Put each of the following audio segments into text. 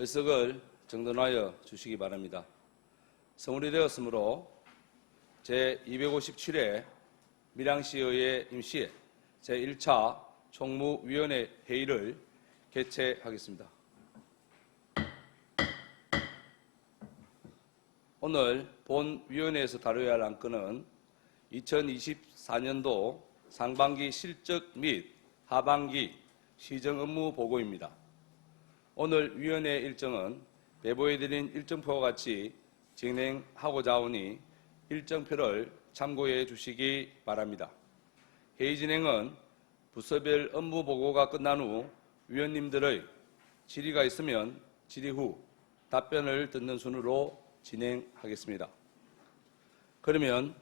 의석을 정돈하여 주시기 바랍니다. 성울이 되었으므로 제257회 밀양시의회 임시회 제1차 총무위원회 회의를 개최하겠습니다. 오늘 본 위원회에서 다뤄야 할 안건은 2024년도 상반기 실적 및 하반기 시정 업무 보고입니다. 오늘 위원회 일정은 배부해드린 일정표와 같이 진행하고자 하오니 일정표를 참고해 주시기 바랍니다. 회의 진행은 부서별 업무 보고가 끝난 후 위원님들의 질의가 있으면 질의 후 답변을 듣는 순으로 진행하겠습니다. 그러면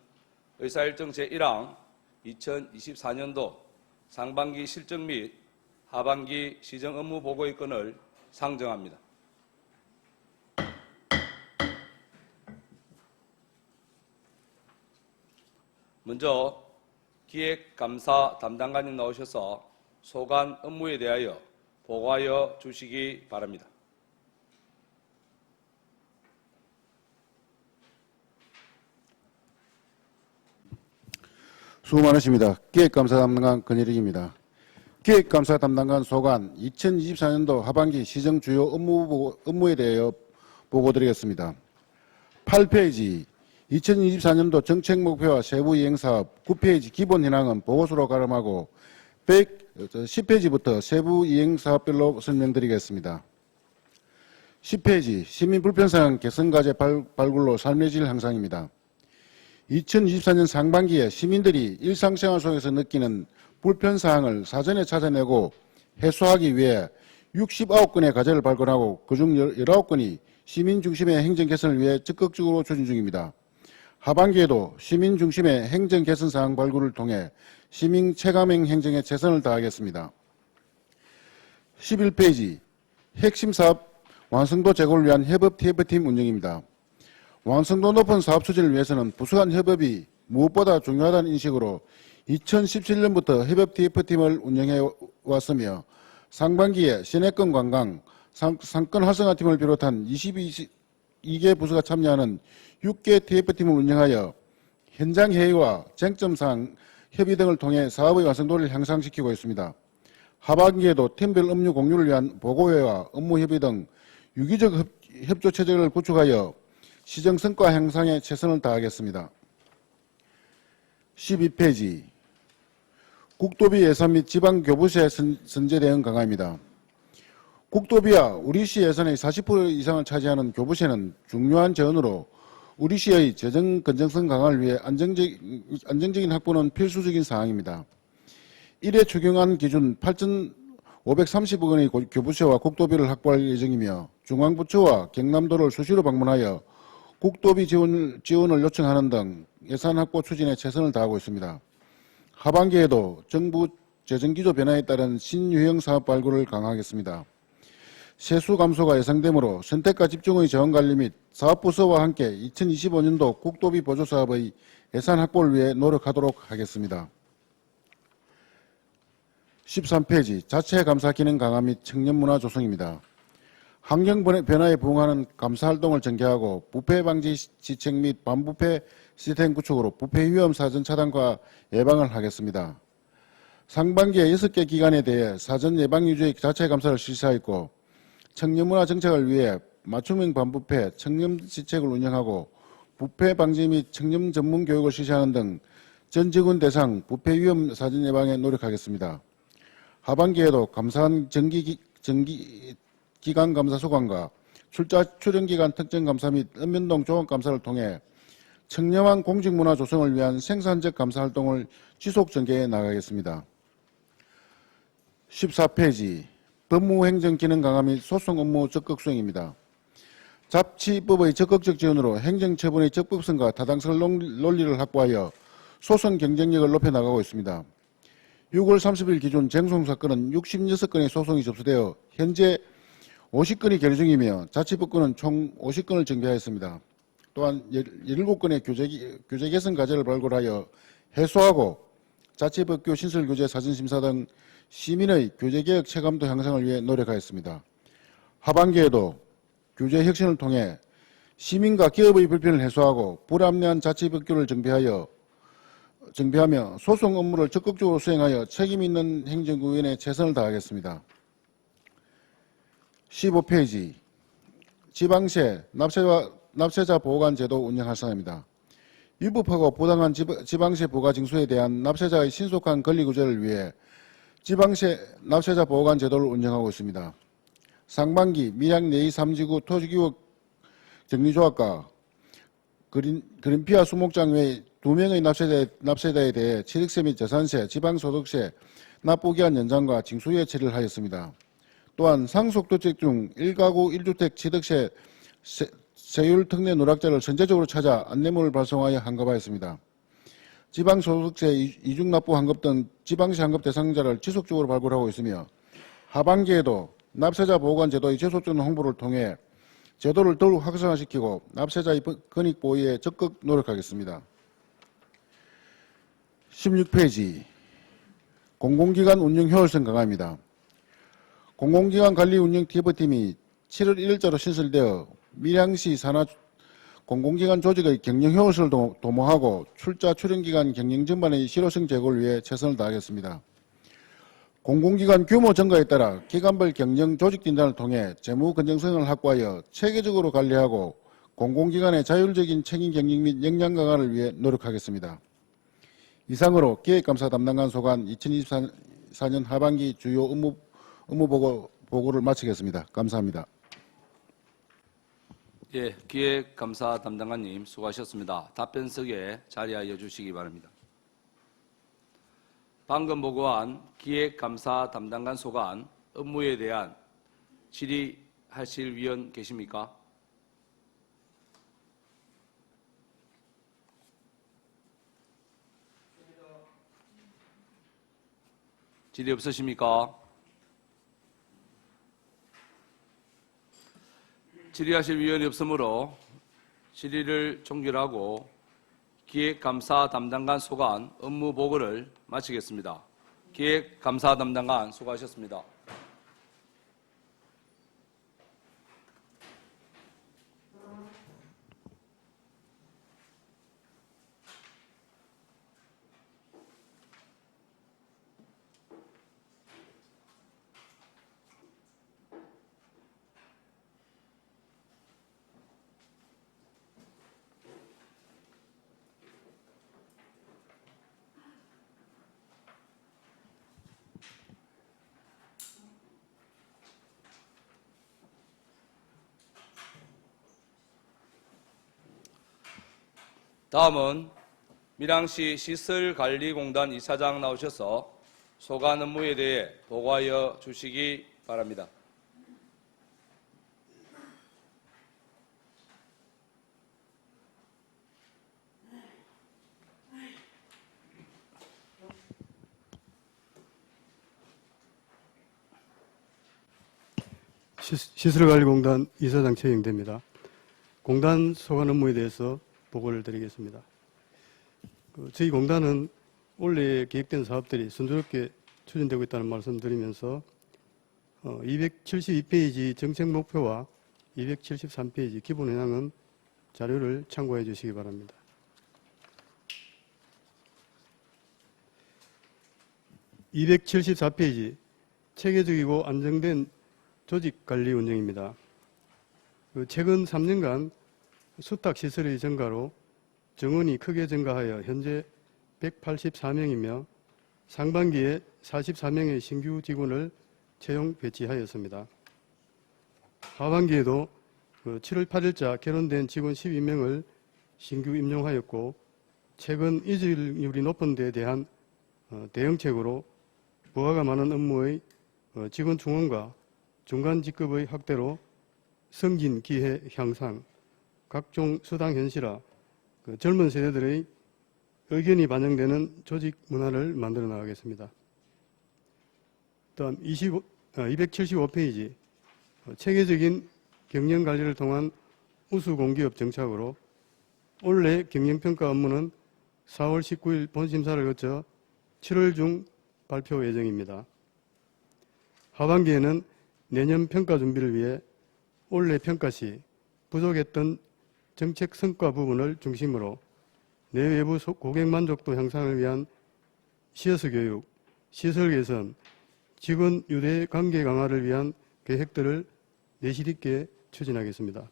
의사일정 제1항 2024년도 상반기 실적 및 하반기 시정 업무 보고의 건을 상정합니다. 먼저 기획감사 담당관님 나오셔서 소관 업무에 대하여 보고하여 주시기 바랍니다. 수고 많으십니다. 기획감사 담당관 권일익입니다. 기획감사 담당관 소관 2024년도 하반기 시정 주요 업무에 대하여 보고드리겠습니다. 8페이지 2024년도 정책 목표와 세부 이행 사업 9페이지 기본 현황은 보고서로 가름하고 10페이지부터 세부 이행 사업별로 설명드리겠습니다. 10페이지 시민 불편사항 개선 과제 발굴로 삶의 질 향상입니다. 2024년 상반기에 시민들이 일상생활 속에서 느끼는 불편사항을 사전에 찾아내고 해소하기 위해 69건의 과제를 발굴하고 그중 19건이 시민 중심의 행정 개선을 위해 적극적으로 추진 중입니다. 하반기에도 시민 중심의 행정 개선 사항 발굴을 통해 시민 체감형 행정에 최선을 다하겠습니다. 11페이지 핵심 사업 완성도 제고를 위한 협업 TF팀 운영입니다. 완성도 높은 사업 추진을 위해서는 부서 간 협업이 무엇보다 중요하다는 인식으로 2017년부터 협업 TF팀을 운영해 왔으며 상반기에 시내권 관광, 상권 활성화팀을 비롯한 22개 부서가 참여하는 6개 TF팀을 운영하여 현장 회의와 쟁점사항 협의 등을 통해 사업의 완성도를 향상시키고 있습니다. 하반기에도 팀별 업무 공유를 위한 보고회와 업무 협의 등 유기적 협조 체제를 구축하여 시정 성과 향상에 최선을 다하겠습니다. 12페이지 국도비 예산 및 지방교부세 선제 대응 강화입니다. 국도비와 우리시 예산의 40% 이상을 차지하는 교부세는 중요한 재원으로 우리시의 재정 건전성 강화를 위해 안정적인 확보는 필수적인 사항입니다. 이에 추경안 기준 8,530억 원의 교부세와 국도비를 확보할 예정이며 중앙부처와 경남도를 수시로 방문하여 국도비 지원을 요청하는 등 예산 확보 추진에 최선을 다하고 있습니다. 하반기에도 정부 재정기조 변화에 따른 신유형 사업 발굴을 강화하겠습니다. 세수 감소가 예상되므로 선택과 집중의 재원관리 및 사업부서와 함께 2025년도 국도비 보조사업의 예산 확보를 위해 노력하도록 하겠습니다. 13페이지 자체감사 기능 강화 및 청년문화 조성입니다. 환경 변화에 부응하는 감사활동을 전개하고 부패 방지 시책 및 반부패 시스템 구축으로 부패 위험 사전 차단과 예방을 하겠습니다. 상반기에 6개 기관에 대해 사전 예방 위주의 자체 감사를 실시하였고 청년문화 정책을 위해 맞춤형 반부패 청년 시책을 운영하고 부패 방지 및 청년 전문 교육을 실시하는 등 전 직원 대상 부패 위험 사전 예방에 노력하겠습니다. 하반기에도 감사한 기간 감사 소관과 출연 기간 특정 감사 및 읍면동 조합 감사를 통해 청렴한 공직문화 조성을 위한 생산적 감사 활동을 지속 전개해 나가겠습니다. 14페이지 법무행정 기능 강화 및 소송 업무 적극 수행입니다. 잡지법의 적극적 지원으로 행정처분의 적법성과 타당성 논리를 확보하여 소송 경쟁력을 높여 나가고 있습니다. 6월 30일 기준 쟁송사건은 66건의 소송이 접수되어 현재 50건이 계류 중이며 자치법건은 총 50건을 정비하였습니다. 또한 17건의 교재 개선 과제를 발굴하여 해소하고 자치법규 신설교재 사전심사 등 시민의 교재개혁 체감도 향상을 위해 노력하였습니다. 하반기에도 규제 혁신을 통해 시민과 기업의 불편을 해소하고 불합리한 자치법규를 정비하며 소송 업무를 적극적으로 수행하여 책임있는 행정구현에 최선을 다하겠습니다. 15페이지 지방세 납세자 보호관 제도 운영 활성화입니다. 위법하고 부당한 지방세 부과 징수에 대한 납세자의 신속한 권리구제를 위해 지방세 납세자 보호관 제도를 운영하고 있습니다. 상반기 밀양 내의 3지구 토지기록 정리조합과 그린피아 수목장 외 2명의 납세자에 대해 취득세 및 재산세, 지방소득세 납부기한 연장과 징수유예 처리를 하였습니다. 또한 상속도택 중 1가구 1주택 취득세 세율 특례 누락자를 선제적으로 찾아 안내문을 발송하여 환급하였습니다. 지방소득세 이중납부 환급 등 지방세 환급 대상자를 지속적으로 발굴하고 있으며 하반기에도 납세자 보호관 제도의 지속적인 홍보를 통해 제도를 더욱 확산화시키고 납세자의 권익 보호에 적극 노력하겠습니다. 16페이지 공공기관 운영 효율성 강화입니다. 공공기관 관리 운영 TF팀이 7월 1일자로 신설되어 밀양시 산하 공공기관 조직의 경영 효율성을 도모하고 출자 출연기관 경영 전반의 실효성 제고를 위해 최선을 다하겠습니다. 공공기관 규모 증가에 따라 기관별 경영 조직 진단을 통해 재무 건전성을 확보하여 체계적으로 관리하고 공공기관의 자율적인 책임 경영 및 역량 강화를 위해 노력하겠습니다. 이상으로 기획감사 담당관 소관 2024년 하반기 주요 업무 보고를 마치겠습니다. 감사합니다. 예, 기획감사 담당관님 수고하셨습니다. 답변석에 자리하여 주시기 바랍니다. 방금 보고한 기획감사 담당관 소관 업무에 대한 질의하실 위원 계십니까? 질의 없으십니까? 질의하실 위원이 없으므로 질의를 종결하고 기획감사 담당관 소관 업무 보고를 마치겠습니다. 기획감사 담당관 수고하셨습니다. 다음은 밀양시 시설관리공단 이사장 나오셔서 소관 업무에 대해 보고하여 주시기 바랍니다. 시설관리공단 이사장 최영대입니다. 공단 소관 업무에 대해서 보고를 드리겠습니다. 저희 공단은 올해 계획된 사업들이 순조롭게 추진되고 있다는 말씀드리면서 272페이지 정책 목표와 273페이지 기본 현황은 자료를 참고해 주시기 바랍니다. (274페이지) 체계적이고 안정된 조직관리 운영입니다. 최근 3년간 수탁시설의 증가로 정원이 크게 증가하여 현재 184명이며 상반기에 44명의 신규 직원을 채용 배치하였습니다. 하반기에도 7월 8일자 개론된 직원 12명을 신규 임용하였고 최근 이직률이 높은 데에 대한 대응책으로 부하가 많은 업무의 직원 충원과 중간 직급의 확대로 승진 기회 향상, 각종 수당 현실화, 젊은 세대들의 의견이 반영되는 조직 문화를 만들어 나가겠습니다. 다음 275페이지 체계적인 경영 관리를 통한 우수 공기업 정착으로 올해 경영평가 업무는 4월 19일 본심사를 거쳐 7월 중 발표 예정입니다. 하반기에는 내년 평가 준비를 위해 올해 평가 시 부족했던 정책 성과 부분을 중심으로 내외부 고객 만족도 향상을 위한 시어스 교육, 시설 개선, 직원 유대 관계 강화를 위한 계획들을 내실 있게 추진하겠습니다.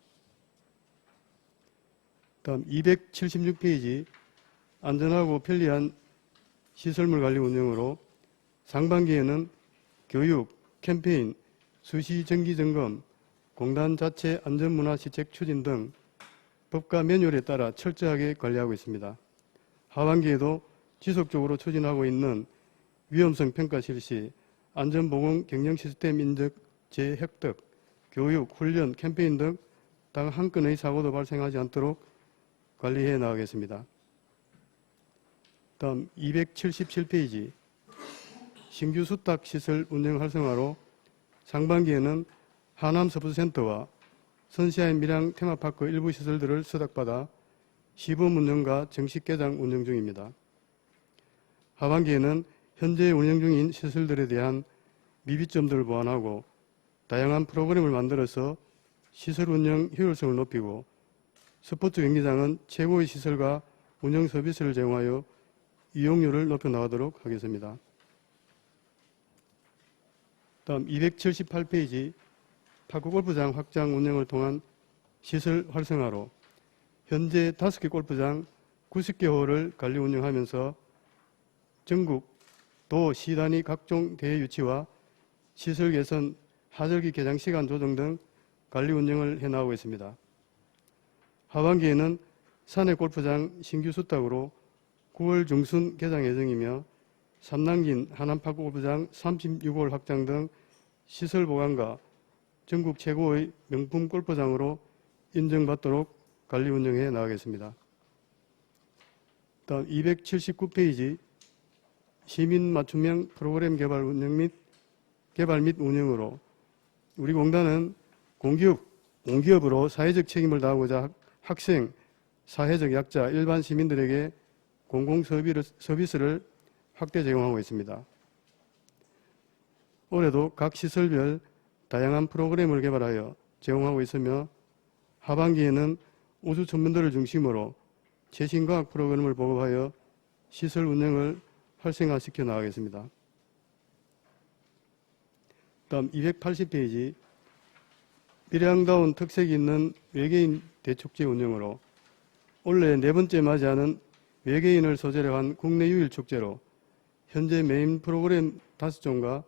다음 276페이지 안전하고 편리한 시설물 관리 운영으로 상반기에는 교육, 캠페인, 수시 정기 점검, 공단 자체 안전문화 시책 추진 등 법과 매뉴얼에 따라 철저하게 관리하고 있습니다. 하반기에도 지속적으로 추진하고 있는 위험성 평가 실시, 안전보건 경영 시스템 인증 재획득, 교육, 훈련, 캠페인 등 단 한 건의 사고도 발생하지 않도록 관리해 나가겠습니다. 다음 277페이지 신규 수탁시설 운영 활성화로 상반기에는 하남 서부센터와 선시아인 밀양 테마파크 일부 시설들을 수탁받아 시범 운영과 정식 개장 운영 중입니다. 하반기에는 현재 운영 중인 시설들에 대한 미비점들을 보완하고 다양한 프로그램을 만들어서 시설 운영 효율성을 높이고 스포츠 경기장은 최고의 시설과 운영 서비스를 제공하여 이용률을 높여나가도록 하겠습니다. 다음 278페이지 파크 골프장 확장 운영을 통한 시설 활성화로 현재 5개 골프장 90개 홀을 관리 운영하면서 전국 도, 시 단위 각종 대회 유치와 시설 개선, 하절기 개장 시간 조정 등 관리 운영을 해나가고 있습니다. 하반기에는 산해 골프장 신규 수탁으로 9월 중순 개장 예정이며 삼남긴 하남파크 골프장 36홀 확장 등 시설 보강과 전국 최고의 명품 골프장으로 인정받도록 관리 운영해 나가겠습니다. 다음 279페이지 시민 맞춤형 프로그램 개발 및 운영으로 우리 공단은 공기업으로 사회적 책임을 다하고자 학생, 사회적 약자, 일반 시민들에게 공공 서비스를 확대 제공하고 있습니다. 올해도 각 시설별 다양한 프로그램을 개발하여 제공하고 있으며 하반기에는 우수 전문들을 중심으로 최신 과학 프로그램을 보급하여 시설 운영을 활성화시켜 나가겠습니다. 다음 280페이지 미래아름다운 특색이 있는 외계인 대축제 운영으로 올해 4번째 맞이하는 외계인을 소재로 한 국내 유일 축제로 현재 메인 프로그램 5종과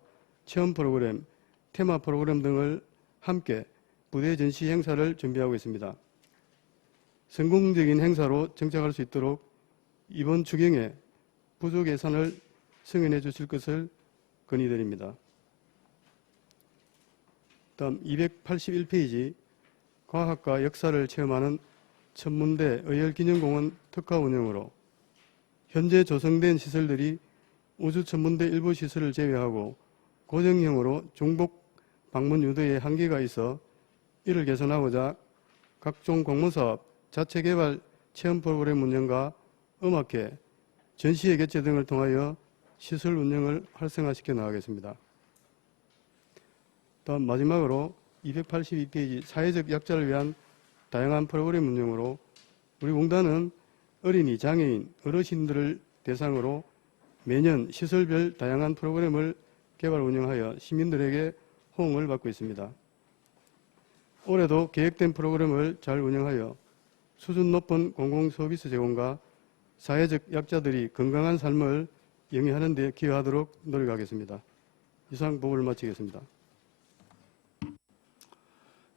체험 프로그램, 테마 프로그램 등을 함께 부대 전시 행사를 준비하고 있습니다. 성공적인 행사로 정착할 수 있도록 이번 추경에 부족 예산을 승인해 주실 것을 건의드립니다. 다음 281페이지 과학과 역사를 체험하는 천문대 의열기념공원 특화 운영으로 현재 조성된 시설들이 우주천문대 일부 시설을 제외하고 고정형으로 중복 방문 유도에 한계가 있어 이를 개선하고자 각종 공모사업, 자체개발 체험 프로그램 운영과 음악회, 전시회 개최 등을 통하여 시설 운영을 활성화시켜 나가겠습니다. 다음 마지막으로 282페이지 사회적 약자를 위한 다양한 프로그램 운영으로 우리 공단은 어린이, 장애인, 어르신들을 대상으로 매년 시설별 다양한 프로그램을 개발 운영하여 시민들에게 호응을 받고 있습니다. 올해도 계획된 프로그램을 잘 운영하여 수준 높은 공공 서비스 제공과 사회적 약자들이 건강한 삶을 영위하는 데 기여하도록 노력하겠습니다. 이상 보고를 마치겠습니다.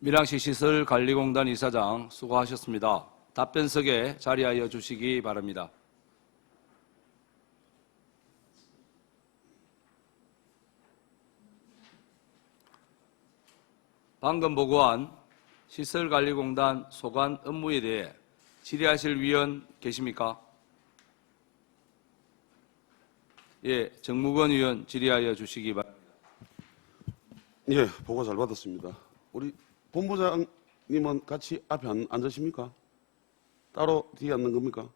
밀양시 시설관리공단 이사장 수고하셨습니다. 답변석에 자리하여 주시기 바랍니다. 방금 보고한 시설관리공단 소관 업무에 대해 질의하실 위원 계십니까? 예, 정무건 의원 질의하여 주시기 바랍니다. 예, 보고 잘 받았습니다. 우리 본부장님은 같이 앞에 앉으십니까? 따로 뒤에 앉는 겁니까?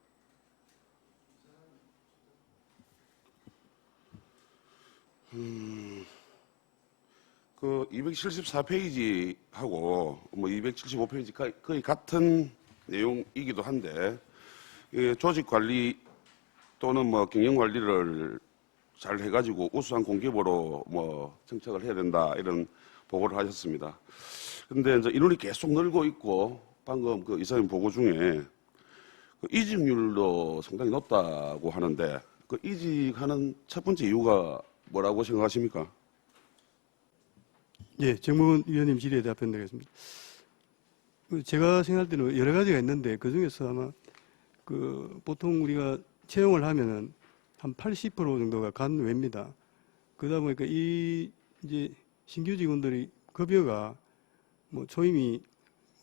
그 274페이지하고 뭐 275페이지 거의 같은 내용이기도 한데 조직 관리 또는 뭐 경영 관리를 잘 해가지고 우수한 공기업으로 뭐 정착을 해야 된다 이런 보고를 하셨습니다. 근데 이제 인원이 계속 늘고 있고 방금 그 이사님 보고 중에 그 이직률도 상당히 높다고 하는데 그 이직하는 첫 번째 이유가 뭐라고 생각하십니까? 예, 정무원 위원님 질의에 답변드리겠습니다. 제가 생각할 때는 여러 가지가 있는데 그 중에서 아마 그 보통 우리가 채용을 하면은 한 80% 정도가 간외입니다. 그러다 보니까 이 이제 신규 직원들이 급여가 뭐 초임이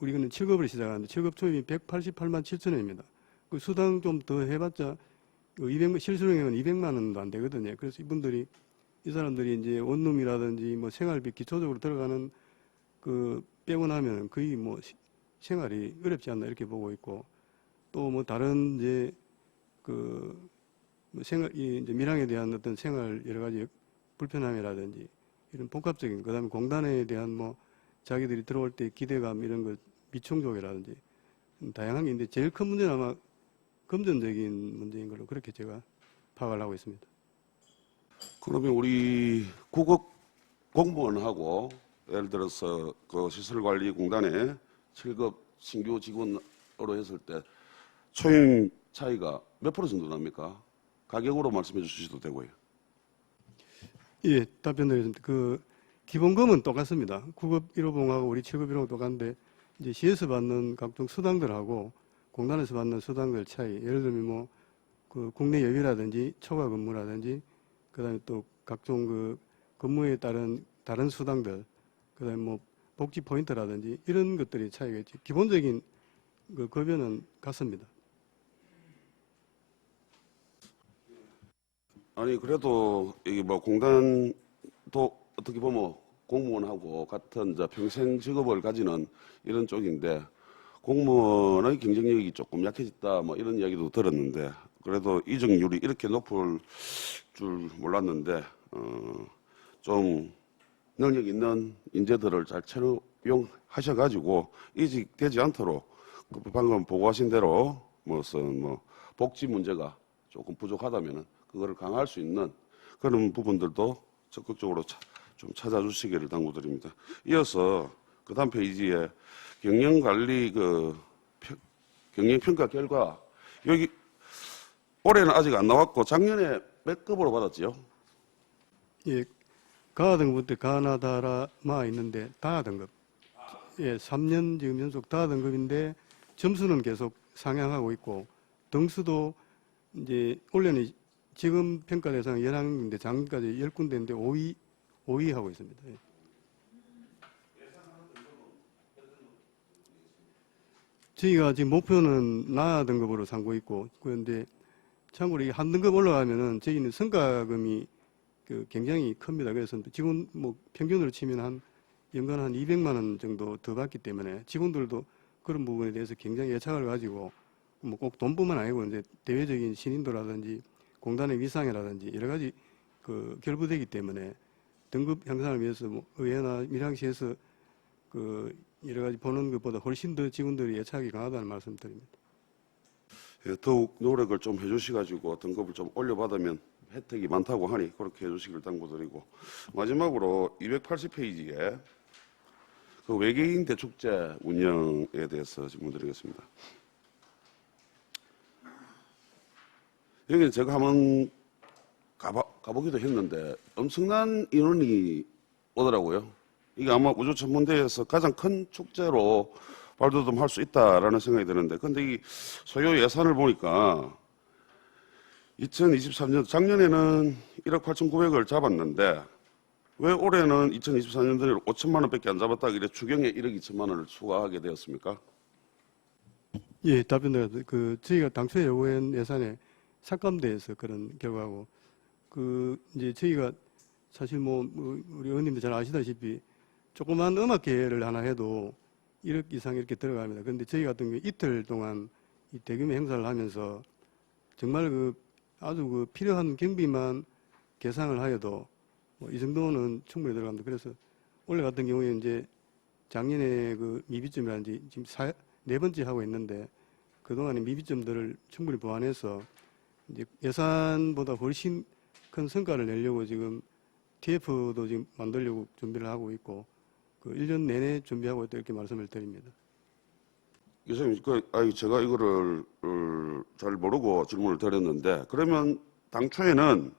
우리는 7급으로 시작하는데 7급 초임이 188만 7천 원입니다. 그 수당 좀 더 해봤자 200만 실수령액은 200만 원도 안 되거든요. 그래서 이분들이 이 사람들이 이제 원룸이라든지 뭐 생활비 기초적으로 들어가는 그 빼고 나면 거의 뭐 생활이 어렵지 않나 이렇게 보고 있고 또 뭐 다른 이제 그 뭐 생활 이제 밀항에 대한 어떤 생활 여러 가지 불편함이라든지 이런 복합적인 그다음에 공단에 대한 뭐 자기들이 들어올 때 기대감 이런 거 미충족이라든지 다양한 게 있는데 제일 큰 문제는 아마 금전적인 문제인 걸로 그렇게 제가 파악을 하고 있습니다. 그러면 우리 국업 공무원하고 예를 들어서 그 시설관리공단에 7급 신규 직원으로 했을 때 초임 차이가 몇 프로 정도 납니까? 가격으로 말씀해 주셔도 되고요. 예, 답변드리겠습니다. 그 기본금은 똑같습니다. 9급 1호봉하고 우리 7급 1호봉 똑같은데 이제 시에서 받는 각종 수당들하고 공단에서 받는 수당들 차이. 예를 들면 뭐 그 국내 여유라든지 초과 근무라든지 그다음에 또 각종 그 근무에 따른 다른 수당들 그다음에 뭐 복지 포인트라든지 이런 것들이 차이가 있지. 기본적인 그 급여는 같습니다. 아니 그래도 이게 뭐 공단도 어떻게 보면 공무원하고 같은 이제 평생 직업을 가지는 이런 쪽인데 공무원의 경쟁력이 조금 약해졌다 뭐 이런 이야기도 들었는데 그래도 이직률이 이렇게 높을 줄 몰랐는데 좀 능력 있는 인재들을 잘 채용하셔가지고 이직되지 않도록 그 방금 보고하신 대로 무슨 뭐 복지 문제가 조금 부족하다면은 그거를 강화할 수 있는 그런 부분들도 적극적으로 좀 찾아주시기를 당부드립니다. 이어서 그 다음 페이지에 경영관리 그 경영평가 결과 여기 올해는 아직 안 나왔고 작년에 몇 급으로 받았지요? 예, 가하 등급 때 가나다라마 있는데 다하 등급. 예, 3년 지금 연속 다하 등급인데 점수는 계속 상향하고 있고 등수도 이제 원래는 지금 평가 대상 11군데 작년까지 10군데인데 5위 하고 있습니다. 예. 저희가 지금 목표는 나아 등급으로 삼고 있고 그런데 참고로 이 한 등급 올라가면은 저희는 성과금이 그 굉장히 큽니다. 그래서 직원 뭐 평균으로 치면 한 연간 한 200만 원 정도 더 받기 때문에 직원들도 그런 부분에 대해서 굉장히 애착을 가지고 뭐 꼭 돈뿐만 아니고 이제 대외적인 신인도라든지 공단의 위상이라든지 여러 가지 그 결부되기 때문에 등급 향상을 위해서 뭐 의회나 밀항시에서 그 여러 가지 보는 것보다 훨씬 더 직원들이 애착이 강하다는 말씀드립니다. 예, 더욱 노력을 좀 해주시가지고 등급을 좀 올려받으면 혜택이 많다고 하니 그렇게 해주시길 당부드리고 마지막으로 280페이지에 그 외계인 대축제 운영에 대해서 질문드리겠습니다. 여기는 제가 한번 가보기도 했는데 엄청난 인원이 오더라고요. 이게 아마 우주천문대에서 가장 큰 축제로 발돋움할 수 있다라는 생각이 드는데 근데 이 소요 예산을 보니까 2023년 작년에는 1억 8,900을 잡았는데 왜 올해는 2024년도에 5천만 원밖에 안 잡았다 이래 추경에 1억 2천만 원을 추가하게 되었습니까? 예, 답변드렸습니다. 그 저희가 당초에 요구한 예산에 삭감돼서 그런 결과고 그 이제 저희가 사실 뭐 우리 의원님도 잘 아시다시피 조그만 음악회를 하나 해도 1억 이상 이렇게 들어갑니다. 그런데 저희 같은 경우 이틀 동안 이 대규모 행사를 하면서 정말 그 아주 그 필요한 경비만 계산을 하여도 뭐 이 정도는 충분히 들어갑니다. 그래서 올해 같은 경우에 이제 작년에 그 미비점이라든지 지금 네 번째 하고 있는데 그동안의 미비점들을 충분히 보완해서 이제 예산보다 훨씬 큰 성과를 내려고 지금 TF도 지금 만들려고 준비를 하고 있고 그 1년 내내 준비하고 있다 이렇게 말씀을 드립니다. 이사님, 제가 이거를 잘 모르고 질문을 드렸는데 그러면 당초에는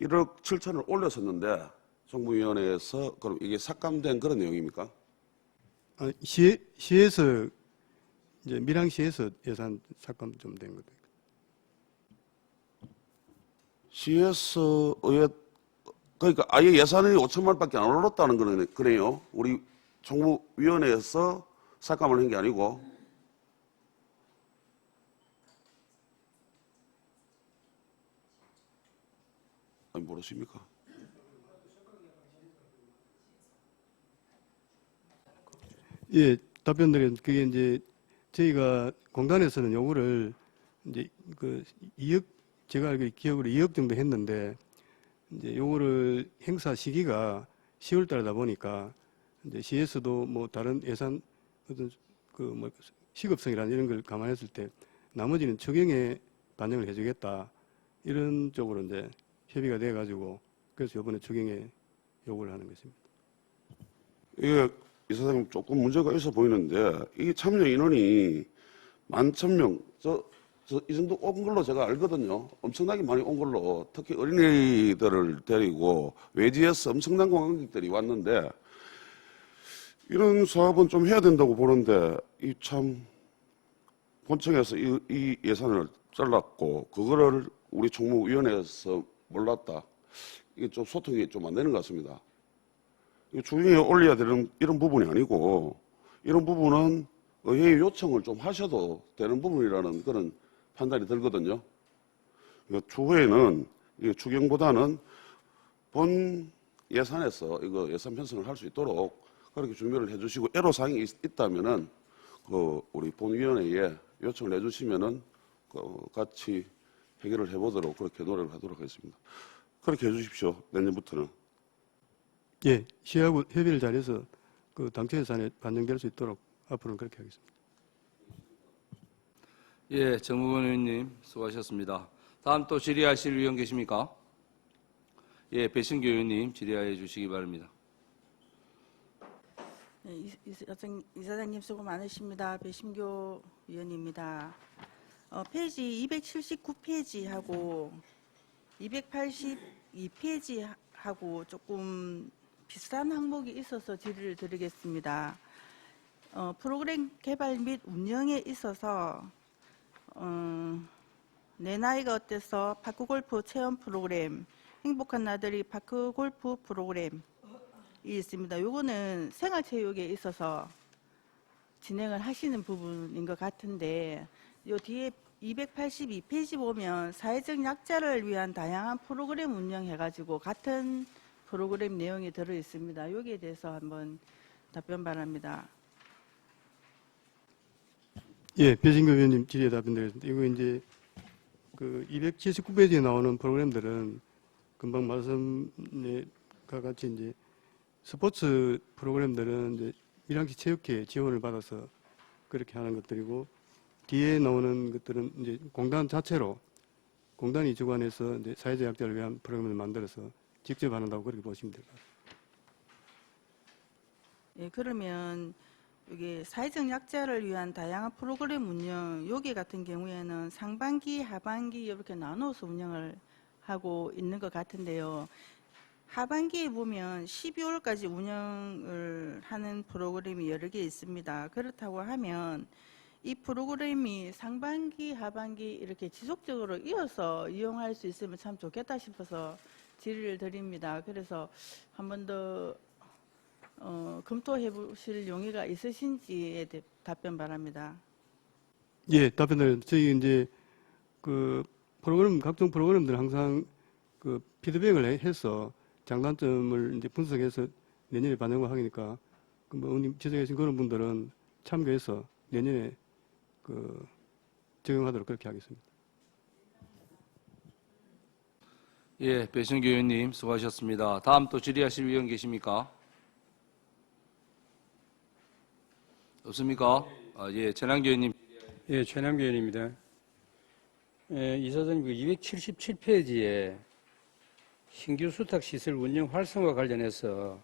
1억 7천을 올렸었는데 정부위원회에서 그럼 이게 삭감된 그런 내용입니까? 시에서 이제 밀양시에서 예산 삭감 좀 된 것도 있고. 시에서 그러니까 아예 예산이 5천만 원밖에 안 올랐다는 그래요. 우리 정부위원회에서 삭감을 한 게 아니고. 아니 모르십니까? 예, 답변드린 그게 이제 저희가 공단에서는 요거를 이제 그 2억 제가 알기로 기억으로 2억 정도 했는데 이제 요거를 행사 시기가 10월 달이다 보니까 이제 시에서도 뭐 다른 예산 어떤 그 뭐 시급성이라는 이런 걸 감안했을 때 나머지는 추경에 반영을 해주겠다 이런 쪽으로 이제 협의가 돼 가지고 그래서 이번에 추경에 요구를 하는 것입니다. 이게 이사장님 조금 문제가 있어 보이는데 이게 참여 인원이 11,000명 이 정도 온 걸로 제가 알거든요. 엄청나게 많이 온 걸로 특히 어린이들을 데리고 외지에서 엄청난 관광객들이 왔는데 이런 사업은 좀 해야 된다고 보는데 이 참 본청에서 이 예산을 잘랐고 그거를 우리 총무위원회에서 몰랐다. 이게 좀 소통이 좀 안 되는 것 같습니다. 주중에 올려야 되는 이런 부분이 아니고 이런 부분은 의회의 요청을 좀 하셔도 되는 부분이라는 그런 판단이 들거든요. 추후에는 추경보다는 본 예산에서 이거 예산 편성을 할 수 있도록 그렇게 준비를 해주시고 애로사항이 있다면은 그 우리 본위원회에 요청을 해주시면은 같이 해결을 해보도록 그렇게 노력을 하도록 하겠습니다. 그렇게 해주십시오. 내년부터는. 예, 시하고 협의를 잘해서 그 당초 예산에 반영될 수 있도록 앞으로는 그렇게 하겠습니다. 예, 정무근 의원님 수고하셨습니다. 다음 또 질의하실 의원 계십니까? 예, 배신교 의원님 질의해 주시기 바랍니다. 네, 이사장님 수고 많으십니다. 배신교 의원입니다. 페이지 279페이지하고 282페이지하고 조금 비슷한 항목이 있어서 질의를 드리겠습니다. 프로그램 개발 및 운영에 있어서 내 나이가 어때서 파크골프 체험 프로그램, 행복한 나들이 파크골프 프로그램이 있습니다. 요거는 생활체육에 있어서 진행을 하시는 부분인 것 같은데 요 뒤에 282페이지 보면 사회적 약자를 위한 다양한 프로그램 운영해가지고 같은 프로그램 내용이 들어 있습니다. 여기에 대해서 한번 답변 바랍니다. 예, 배신교 의원님 질의에 답변드리겠습니다. 이거 이제 그 279페이지에 나오는 프로그램들은 금방 말씀과 같이 이제 스포츠 프로그램들은 이제 밀양시 체육회 지원을 받아서 그렇게 하는 것들이고 뒤에 나오는 것들은 이제 공단 자체로 공단이 주관해서 이제 사회적 약자를 위한 프로그램을 만들어서 직접 한다고 그렇게 보시면 될 것 같습니다. 예, 그러면 이게 사회적 약자를 위한 다양한 프로그램 운영, 여기 같은 경우에는 상반기, 하반기 이렇게 나눠서 운영을 하고 있는 것 같은데요. 하반기에 보면 12월까지 운영을 하는 프로그램이 여러 개 있습니다. 그렇다고 하면 이 프로그램이 상반기, 하반기 이렇게 지속적으로 이어서 이용할 수 있으면 참 좋겠다 싶어서 질의를 드립니다. 그래서 한 번 더 검토해 보실 용의가 있으신지에 대해 답변 바랍니다. 예, 답변을 저희 이제 그 프로그램 각종 프로그램들 항상 그 피드백을 해서 장단점을 이제 분석해서 내년에 반영을 하니까 그 뭐 의원님 지적하신 그런 분들은 참고해서 내년에 그 적용하도록 그렇게 하겠습니다. 예, 배신교 의원님 수고하셨습니다. 다음 또 질의하실 의원 계십니까? 없습니까? 예, 전환기 의원님. 예, 최남기 의원입니다. 이사장님 277페이지에 신규 수탁시설 운영 활성화 관련해서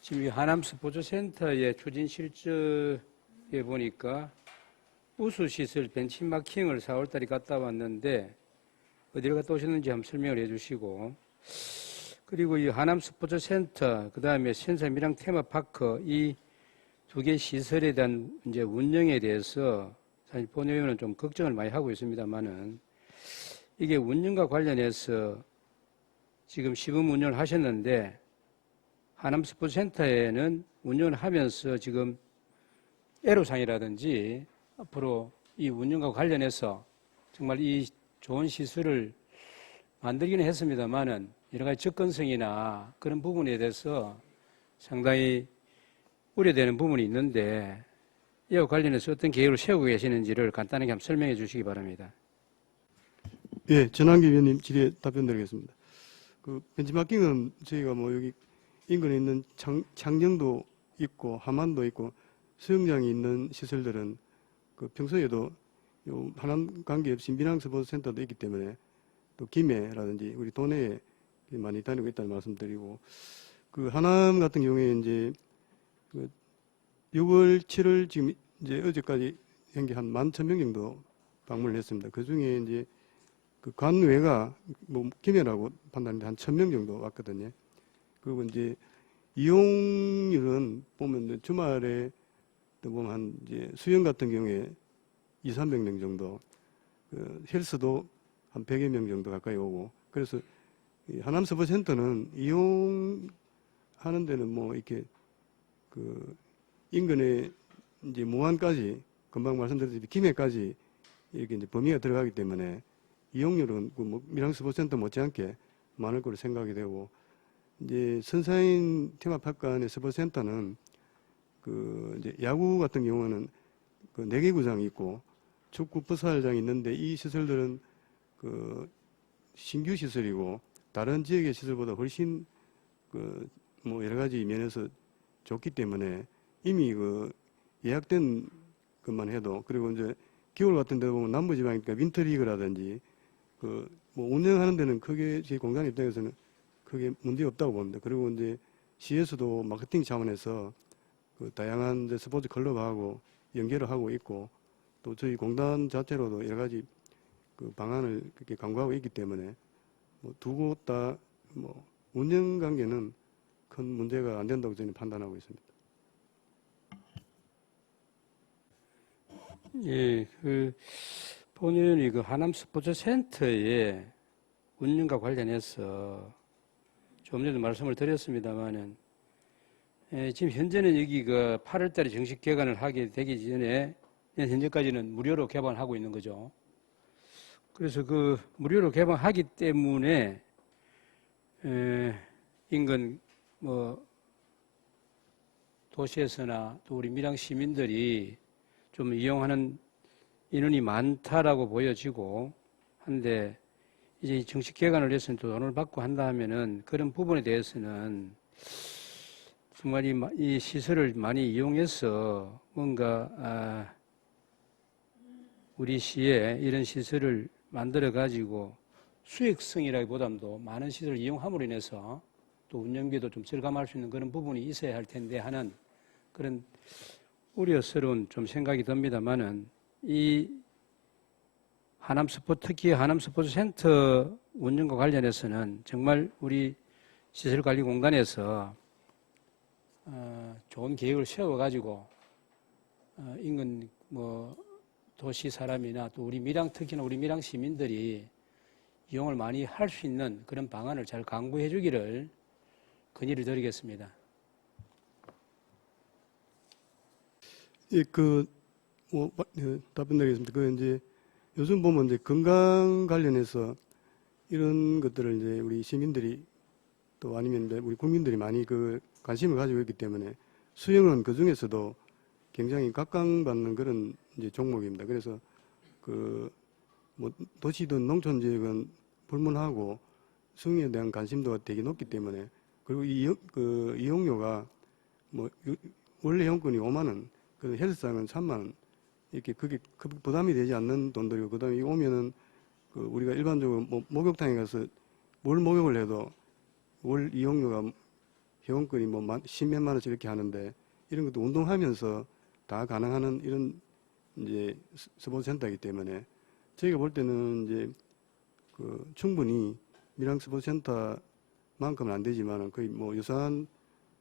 지금 이 하남 스포츠센터의 추진 실적에 보니까 우수시설 벤치마킹을 4월달에 갔다 왔는데 어디를 갔다 오셨는지 한번 설명을 해주시고, 그리고 이 하남 스포츠센터, 그 다음에 신사미랑 테마파크 이 두 개 시설에 대한 이제 운영에 대해서 사실 본 의원은 좀 걱정을 많이 하고 있습니다만은 이게 운영과 관련해서 지금 시범 운영을 하셨는데 하남 스포츠센터에는 운영을 하면서 지금 애로사항이라든지 앞으로 이 운영과 관련해서 정말 이 좋은 시설을 만들기는 했습니다만은 여러 가지 접근성이나 그런 부분에 대해서 상당히 우려되는 부분이 있는데 이와 관련해서 어떤 계획을 세우고 계시는지를 간단하게 한번 설명해 주시기 바랍니다. 예, 전환기 위원님 질의에 답변드리겠습니다. 그 벤치마킹은 저희가 뭐 여기 인근에 있는 창녕도 있고 함안도 있고 수영장이 있는 시설들은 그 평소에도 요 하남 관계없이 민항 스포츠센터도 있기 때문에 또 김해라든지 우리 도내에 많이 다니고 있다는 말씀드리고, 그 하남 같은 경우에 이제 그 6월 7월 지금 이제 어제까지 현재 한 11,000명 정도 방문을 했습니다. 그 중에 이제 그 관외가 뭐 김해라고 판단했는데 한 1,000명 정도 왔거든요. 그리고 이제 이용률은 보면 주말에 또 보면 한 이제 수영 같은 경우에 200~300명 정도, 그 헬스도 한 100여 명 정도 가까이 오고, 그래서 이 하남 스포츠센터는 이용하는 데는 뭐 이렇게 그 인근에 이제 무안까지 금방 말씀드렸듯이 김해까지 이렇게 이제 범위가 들어가기 때문에 이용률은 그 뭐 밀양 스포츠센터 못지않게 많을 거로 생각이 되고, 이제 선사인 테마파크 안의 스포츠센터는 그 이제 야구 같은 경우는 그 4개 구장이 있고 축구 풋살장이 있는데 이 시설들은 그 신규 시설이고 다른 지역의 시설보다 훨씬 그 뭐 여러 가지 면에서 좋기 때문에 이미 그 예약된 것만 해도, 그리고 이제 겨울 같은 데 보면 남부지방이니까 윈터리그라든지 그 뭐 운영하는 데는 크게 제 공단 입장에서는 크게 문제 없다고 봅니다. 그리고 이제 시에서도 마케팅 차원에서 그 다양한 이제 스포츠 클럽하고 연계를 하고 있고, 또 저희 공단 자체로도 여러 가지 그 방안을 그렇게 강구하고 있기 때문에 뭐 두 곳 다 뭐 운영 관계는 큰 문제가 안 된다고 저는 판단하고 있습니다. 예, 그 본의원이 그 하남 스포츠센터의 운영과 관련해서 좀 전에도 말씀을 드렸습니다만은 지금 현재는 여기가 8월달에 정식 개관을 하게 되기 전에 현재까지는 무료로 개방하고 있는 거죠. 그래서 그 무료로 개방하기 때문에 인근 뭐 도시에서나 또 우리 밀양 시민들이 좀 이용하는 인원이 많다라고 보여지고 한데, 이제 정식 개관을 해서 또 돈을 받고 한다 하면은 그런 부분에 대해서는 정말 이 시설을 많이 이용해서 뭔가 우리 시에 이런 시설을 만들어 가지고 수익성이라기보다도 많은 시설을 이용함으로 인해서 또 운영비도 좀 절감할 수 있는 그런 부분이 있어야 할 텐데 하는 그런 우려스러운 좀 생각이 듭니다만은, 이 특히 하남 스포츠센터 운영과 관련해서는 정말 우리 시설관리공단에서 좋은 계획을 세워가지고 인근 뭐 도시 사람이나 또 우리 밀양, 특히나 우리 밀양 시민들이 이용을 많이 할 수 있는 그런 방안을 잘 강구해 주기를 건의를 드리겠습니다. 예, 답변드리겠습니다. 그 이제 요즘 보면 이제 건강 관련해서 이런 것들을 이제 우리 시민들이 또 아니면 이제 우리 국민들이 많이 그 관심을 가지고 있기 때문에 수영은 그 중에서도 굉장히 각광받는 그런 이제 종목입니다. 그래서 그 뭐 도시든 농촌 지역은 불문하고 수영에 대한 관심도가 되게 높기 때문에, 그리고 그 이용료가 뭐 원래 회원권이 5만 원, 그 헬스장은 3만 원. 이렇게 그게 부담이 되지 않는 돈들이고, 그다음에 이 오면은 그 우리가 일반적으로 뭐 목욕탕에 가서 뭘 목욕을 해도 월 이용료가 회원권이 뭐 10몇만 원씩 이렇게 하는데, 이런 것도 운동하면서 다 가능한 이런 이제 스포츠 센터이기 때문에 저희가 볼 때는 이제 그 충분히 밀양 스포츠 센터만큼은 안 되지만 거의 뭐 유사한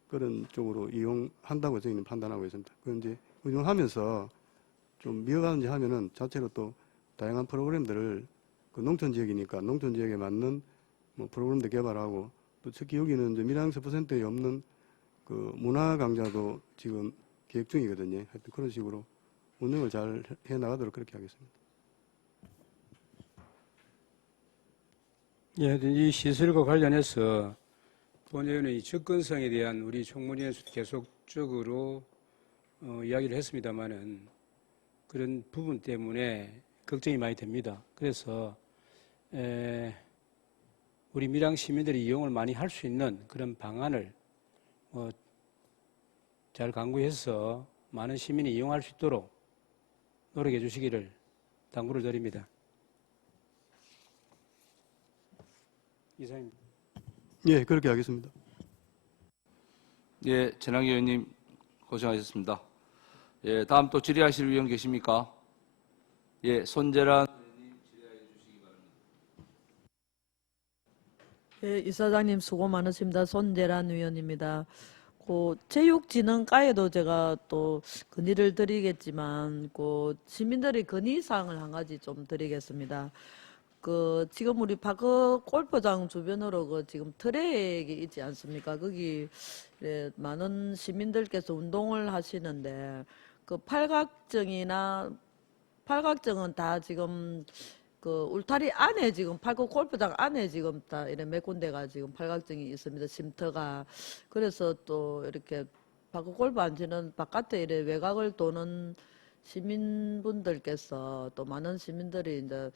그런 쪽으로 이용한다고 저희는 판단하고 있습니다. 그런데 운영하면서 좀 미어가는지 하면은 자체로 또 다양한 프로그램들을 그 농촌 지역이니까 농촌 지역에 맞는 뭐 프로그램도 개발하고, 또 특히 여기는 이제 밀양 스포센터에 없는 그 문화 강좌도 지금 계획 중이거든요. 하여튼 그런 식으로 운영을 잘 해 나가도록 그렇게 하겠습니다. 예, 이 시설과 관련해서 본회의원의 접근성에 대한 우리 총무위원회에서 계속적으로 이야기를 했습니다마는 그런 부분 때문에 걱정이 많이 됩니다. 그래서 우리 밀양 시민들이 이용을 많이 할 수 있는 그런 방안을 잘 강구해서 많은 시민이 이용할 수 있도록 노력해 주시기를 당부를 드립니다. 이상입니다. 예, 그렇게 하겠습니다. 예, 전학의 의원님 고생하셨습니다. 예, 다음 또 질의하실 의원 계십니까? 예, 손재란 예, 이사장님 수고 많으십니다. 손재란 의원입니다. 그 체육진흥과에도 제가 또 건의를 드리겠지만, 그 시민들의 건의사항을 한 가지 좀 드리겠습니다. 그 지금 우리 파크 골프장 주변으로 그 지금 트랙이 있지 않습니까? 거기 많은 시민들께서 운동을 하시는데, 그 팔각정은 다 지금 그 울타리 안에 지금 파크 골프장 안에 지금 다 이런 몇 군데가 지금 팔각정이 있습니다. 쉼터가. 그래서 또 이렇게 파크 골프 안 치는 바깥에 이래 외곽을 도는 시민분들께서, 또 많은 시민들이 이제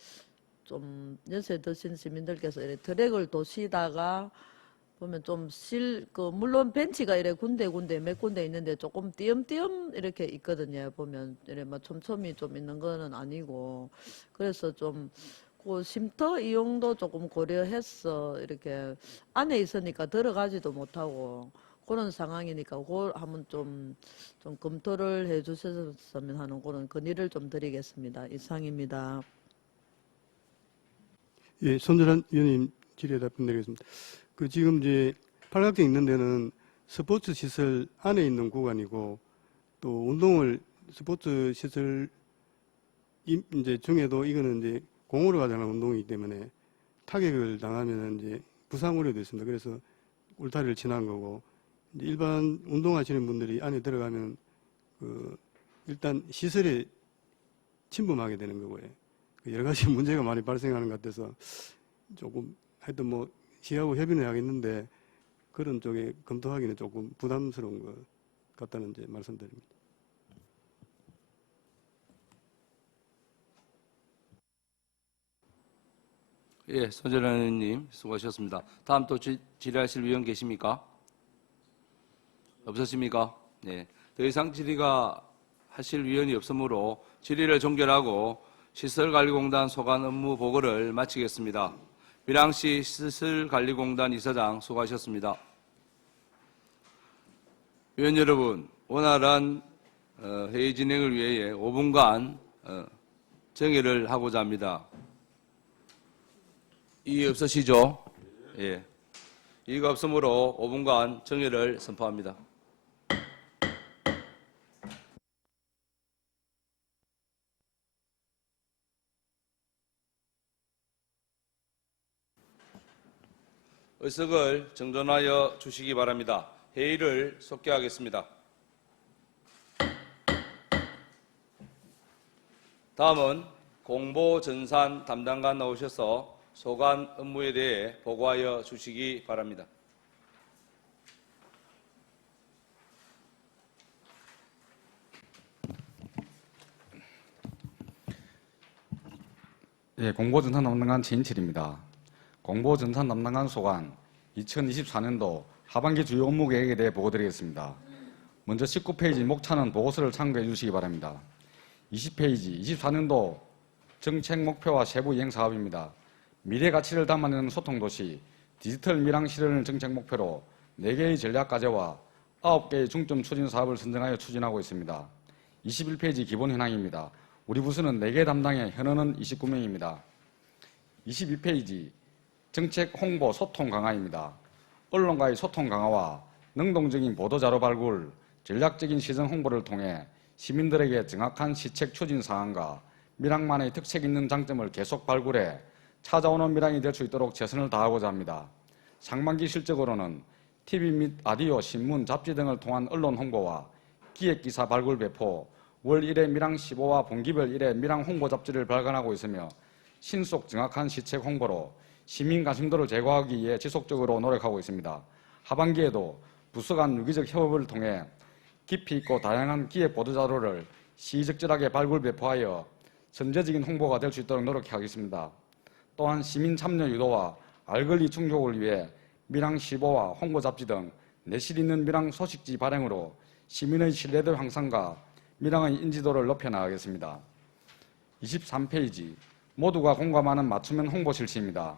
좀 연세 드신 시민들께서 이렇게 트랙을 도시다가 보면 좀 물론 벤치가 이래 군데 몇 군데 있는데 조금 띄엄띄엄 이렇게 있거든요. 보면 이래 뭐 촘촘히 좀 있는 거는 아니고, 그래서 좀 그 쉼터 이용도 조금 고려해서 이렇게 안에 있으니까 들어가지도 못하고 그런 상황이니까 그걸 한번 좀 검토를 해 주셨으면 하는 그런 건의를 좀 드리겠습니다. 이상입니다. 예, 손재란 의원님 질의에 답변드리겠습니다. 그 지금 이제 팔각정 있는 데는 스포츠 시설 안에 있는 구간이고, 또 운동을 스포츠 시설 이제 중에도 이거는 이제 공으로 가자는 운동이기 때문에 타격을 당하면 이제 부상 우려도 있습니다. 그래서 울타리를 지난 거고, 이제 일반 운동하시는 분들이 안에 들어가면 그 일단 시설에 침범하게 되는 거고요. 여러 가지 문제가 많이 발생하는 것 같아서 조금 하여튼 뭐 시하고 협의는 하겠는데 그런 쪽에 검토하기는 조금 부담스러운 것 같다는 이제 말씀드립니다. 예, 손재란 의원님 수고하셨습니다. 다음 또 질의하실 의원 계십니까? 없으십니까? 네. 더 이상 질의가 하실 의원이 없으므로 질의를 종결하고 시설관리공단 소관 업무 보고를 마치겠습니다. 밀양시 시설관리공단 이사장 수고하셨습니다. 의원 여러분, 원활한 회의 진행을 위해 5분간 정회를 하고자 합니다. 이의 없으시죠? 예. 이의가 없으므로 5분간 정회를 선포합니다. 의석을 정돈하여 주시기 바랍니다. 회의를 속개하겠습니다. 다음은 공보전산 담당관 나오셔서 소관 업무에 대해 보고하여 주시기 바랍니다. 예, 공보전산 담당관 진칠입니다. 공보전산 담당관 소관 2024년도 하반기 주요 업무 계획에 대해 보고드리겠습니다. 먼저 19페이지 목차는 보고서를 참고해 주시기 바랍니다. 20페이지 24년도 정책 목표와 세부 이행 사업입니다. 미래 가치를 담아내는 소통도시, 디지털 밀항 실현을 정책 목표로 4개의 전략 과제와 9개의 중점 추진 사업을 선정하여 추진하고 있습니다. 21페이지 기본 현황입니다. 우리 부서는 4개 담당에 현원은 29명입니다. 22페이지 정책 홍보 소통 강화입니다. 언론과의 소통 강화와 능동적인 보도자료 발굴, 전략적인 시정 홍보를 통해 시민들에게 정확한 시책 추진 사항과 밀항만의 특색 있는 장점을 계속 발굴해 찾아오는 밀항이 될 수 있도록 최선을 다하고자 합니다. 상반기 실적으로는 TV 및 라디오, 신문, 잡지 등을 통한 언론 홍보와 기획기사 발굴 배포, 월 1회 밀항 15와 분기별 1회 밀항 홍보 잡지를 발간하고 있으며 신속 정확한 시책 홍보로 시민 관심도를 제고하기 위해 지속적으로 노력하고 있습니다. 하반기에도 부서 간 유기적 협업을 통해 깊이 있고 다양한 기획 보도자료를 시의적절하게 발굴 배포하여 선제적인 홍보가 될 수 있도록 노력하겠습니다. 또한 시민 참여 유도와 알권리 충족을 위해 밀항 15와 홍보 잡지 등 내실 있는 밀항 소식지 발행으로 시민의 신뢰도 향상과 밀항의 인지도를 높여 나가겠습니다. 23페이지 모두가 공감하는 맞춤형 홍보 실시입니다.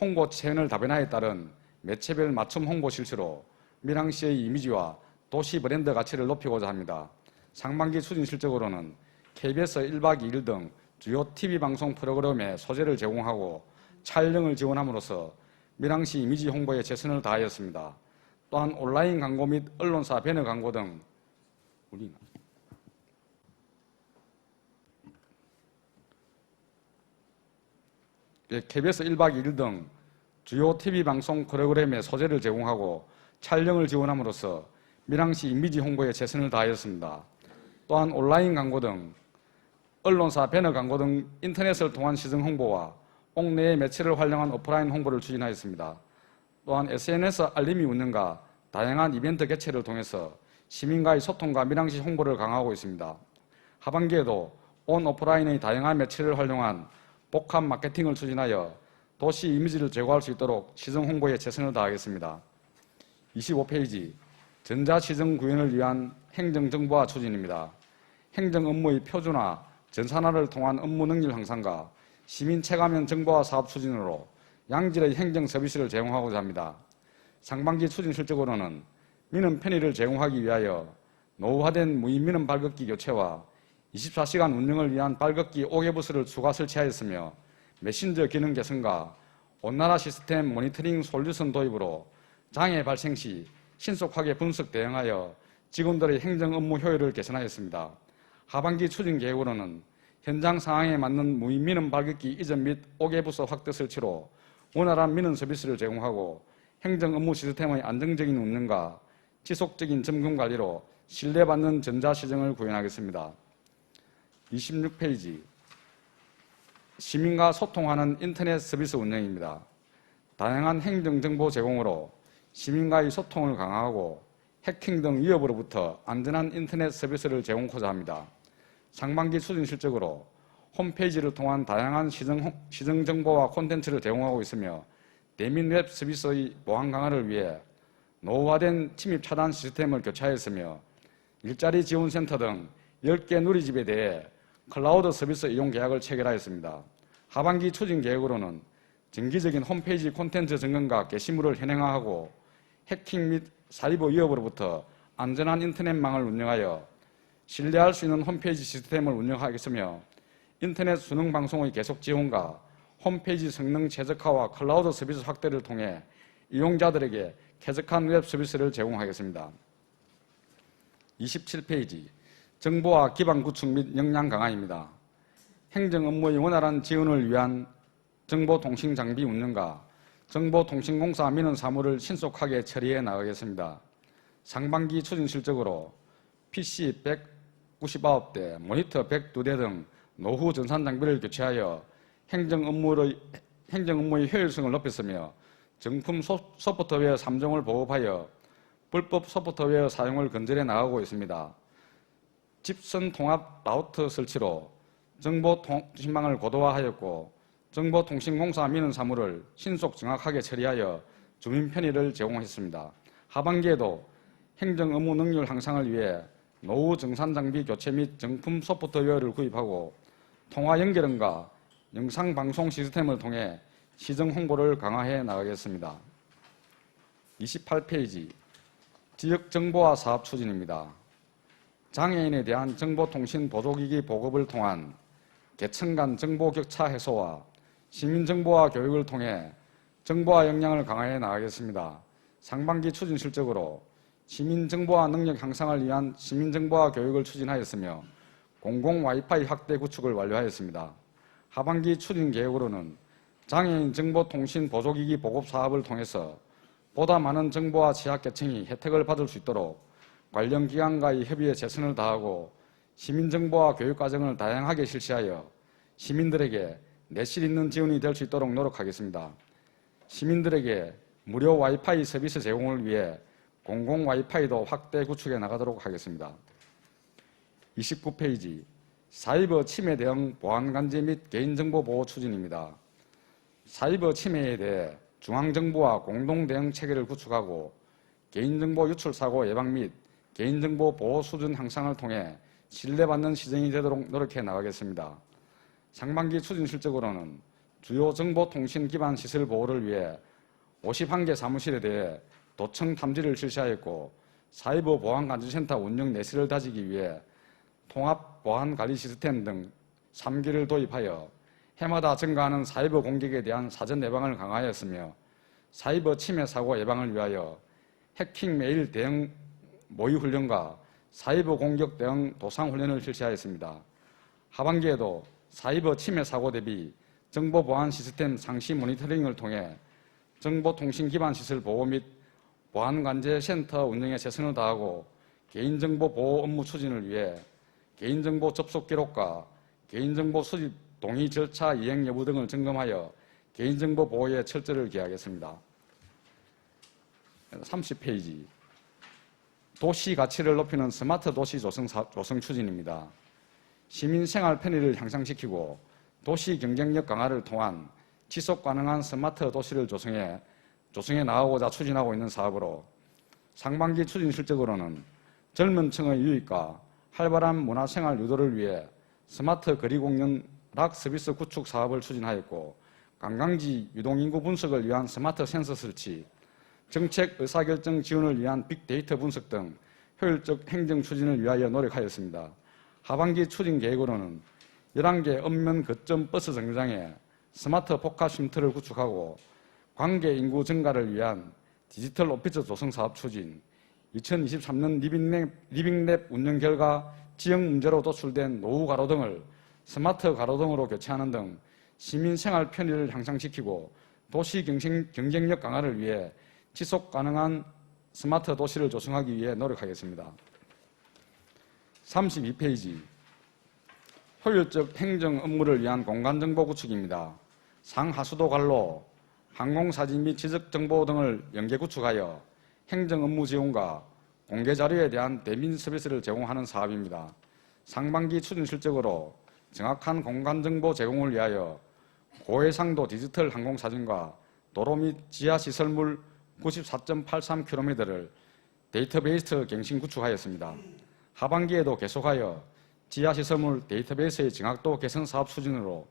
홍보 채널 다변화에 따른 매체별 맞춤 홍보 실시로 밀항시의 이미지와 도시 브랜드 가치를 높이고자 합니다. 상반기 추진 실적으로는 KBS 1박 2일 등 주요 TV 방송 프로그램에 소재를 제공하고 촬영을 지원함으로써 밀항시 이미지 홍보에 최선을 다하였습니다. 또한 온라인 광고 및 언론사 배너 광고 등 KBS 1박 2일 등 주요 TV 방송 프로그램에 소재를 제공하고 촬영을 지원함으로써 밀항시 이미지 홍보에 최선을 다하였습니다. 또한 온라인 광고 등 언론사 배너 광고 등 인터넷을 통한 시정 홍보와 옥내의 매체를 활용한 오프라인 홍보를 추진하였습니다. 또한 SNS 알림이 운영과 다양한 이벤트 개최를 통해서 시민과의 소통과 밀항시 홍보를 강화하고 있습니다. 하반기에도 온 오프라인의 다양한 매체를 활용한 복합 마케팅을 추진하여 도시 이미지를 제고할 수 있도록 시정 홍보에 최선을 다하겠습니다. 25페이지 전자시정 구현을 위한 행정정보화 추진입니다. 행정 업무의 표준화, 전산화를 통한 업무 능률 향상과 시민 체감형 정보화 사업 추진으로 양질의 행정 서비스를 제공하고자 합니다. 상반기 추진 실적으로는 민원 편의를 제공하기 위하여 노후화된 무인 민원 발급기 교체와 24시간 운영을 위한 발급기 5개 부스를 추가 설치하였으며 메신저 기능 개선과 온나라 시스템 모니터링 솔루션 도입으로 장애 발생 시 신속하게 분석 대응하여 직원들의 행정 업무 효율을 개선하였습니다. 하반기 추진 계획으로는 현장 상황에 맞는 무인 민원 발급기 이전 및 5개 부서 확대 설치로 원활한 민원 서비스를 제공하고 행정 업무 시스템의 안정적인 운영과 지속적인 점검 관리로 신뢰받는 전자시정을 구현하겠습니다. 26페이지 시민과 소통하는 인터넷 서비스 운영입니다. 다양한 행정정보 제공으로 시민과의 소통을 강화하고 해킹 등 위협으로부터 안전한 인터넷 서비스를 제공하고자 합니다. 상반기 추진 실적으로 홈페이지를 통한 다양한 시정 정보와 콘텐츠를 제공하고 있으며 대민 웹 서비스의 보안 강화를 위해 노후화된 침입 차단 시스템을 교체하였으며 일자리 지원센터 등 10개 누리집에 대해 클라우드 서비스 이용 계약을 체결하였습니다. 하반기 추진 계획으로는 정기적인 홈페이지 콘텐츠 점검과 게시물을 현행화하고 해킹 및 사이버 위협으로부터 안전한 인터넷망을 운영하여 신뢰할 수 있는 홈페이지 시스템을 운영하겠으며 인터넷 수능 방송의 계속 지원과 홈페이지 성능 최적화와 클라우드 서비스 확대를 통해 이용자들에게 쾌적한 웹 서비스를 제공하겠습니다. 27페이지 정보화 기반 구축 및 역량 강화입니다. 행정 업무의 원활한 지원을 위한 정보통신 장비 운영과 정보통신공사 민원 사무를 신속하게 처리해 나가겠습니다. 상반기 추진 실적으로 PC 199대, 모니터 102대 등 노후 전산 장비를 교체하여 행정 업무의 효율성을 높였으며 정품 소프트웨어 3종을 보급하여 불법 소프트웨어 사용을 근절해 나가고 있습니다. 집선 통합 라우터 설치로 정보통신망을 고도화하였고 정보통신공사 민원 사무를 신속 정확하게 처리하여 주민 편의를 제공했습니다. 하반기에도 행정 업무 능률 향상을 위해 노후 정산 장비 교체 및 정품 소프트웨어를 구입하고 통화 연결원과 영상 방송 시스템을 통해 시정 홍보를 강화해 나가겠습니다. 28페이지 지역 정보화 사업 추진입니다. 장애인에 대한 정보통신 보조기기 보급을 통한 계층 간 정보 격차 해소와 시민 정보화 교육을 통해 정보화 역량을 강화해 나가겠습니다. 상반기 추진 실적으로 시민 정보화 능력 향상을 위한 시민 정보화 교육을 추진하였으며 공공 와이파이 확대 구축을 완료하였습니다. 하반기 추진 계획으로는 장애인 정보통신 보조기기 보급 사업을 통해서 보다 많은 정보화 취약계층이 혜택을 받을 수 있도록 관련 기관과의 협의에 최선을 다하고 시민정보화 교육과정을 다양하게 실시하여 시민들에게 내실 있는 지원이 될 수 있도록 노력하겠습니다. 시민들에게 무료 와이파이 서비스 제공을 위해 공공 와이파이도 확대 구축해 나가도록 하겠습니다. 29페이지 사이버 침해 대응 보안 관제 및 개인정보 보호 추진입니다. 사이버 침해에 대해 중앙정부와 공동 대응 체계를 구축하고 개인정보 유출 사고 예방 및 개인정보 보호 수준 향상을 통해 신뢰받는 시정이 되도록 노력해 나가겠습니다. 상반기 추진 실적으로는 주요 정보통신 기반 시설 보호를 위해 51개 사무실에 대해 도청 탐지를 실시하였고 사이버 보안관리센터 운영 내실을 다지기 위해 통합 보안관리 시스템 등 3기를 도입하여 해마다 증가하는 사이버 공격에 대한 사전 예방을 강화하였으며 사이버 침해 사고 예방을 위하여 해킹 메일 대응 모의 훈련과 사이버 공격 대응 도상 훈련을 실시하였습니다. 하반기에도 사이버 침해 사고 대비 정보 보안 시스템 상시 모니터링을 통해 정보통신 기반 시설 보호 및 보안관제 센터 운영에 최선을 다하고 개인정보 보호 업무 추진을 위해 개인정보 접속 기록과 개인정보 수집 동의 절차 이행 여부 등을 점검하여 개인정보 보호에 철저를 기하겠습니다. 30페이지 도시 가치를 높이는 스마트 도시 조성 추진입니다. 시민 생활 편의를 향상시키고 도시 경쟁력 강화를 통한 지속 가능한 스마트 도시를 조성해 나가고자 추진하고 있는 사업으로 상반기 추진 실적으로는 젊은 층의 유입과 활발한 문화생활 유도를 위해 스마트 거리 공연 락 서비스 구축 사업을 추진하였고 관광지 유동인구 분석을 위한 스마트 센서 설치, 정책 의사결정 지원을 위한 빅데이터 분석 등 효율적 행정 추진을 위하여 노력하였습니다. 하반기 추진 계획으로는 11개 읍면 거점 버스 정류장에 스마트 포카 쉼터를 구축하고 관계 인구 증가를 위한 디지털 오피스 조성 사업 추진, 2023년 리빙랩 운영 결과 지역 문제로 도출된 노후 가로등을 스마트 가로등으로 교체하는 등 시민 생활 편의를 향상시키고 도시 경쟁력 강화를 위해 지속 가능한 스마트 도시를 조성하기 위해 노력하겠습니다. 32페이지 효율적 행정 업무를 위한 공간정보 구축입니다. 상하수도 관로, 항공사진 및 지적정보 등을 연계 구축하여 행정 업무 지원과 공개 자료에 대한 대민 서비스를 제공하는 사업입니다. 상반기 추진 실적으로 정확한 공간정보 제공을 위하여 고해상도 디지털 항공사진과 도로 및 지하시설물 94.83km를 데이터베이스 갱신 구축하였습니다. 하반기에도 계속하여 지하시설물 데이터베이스의 정확도 개선 사업 추진으로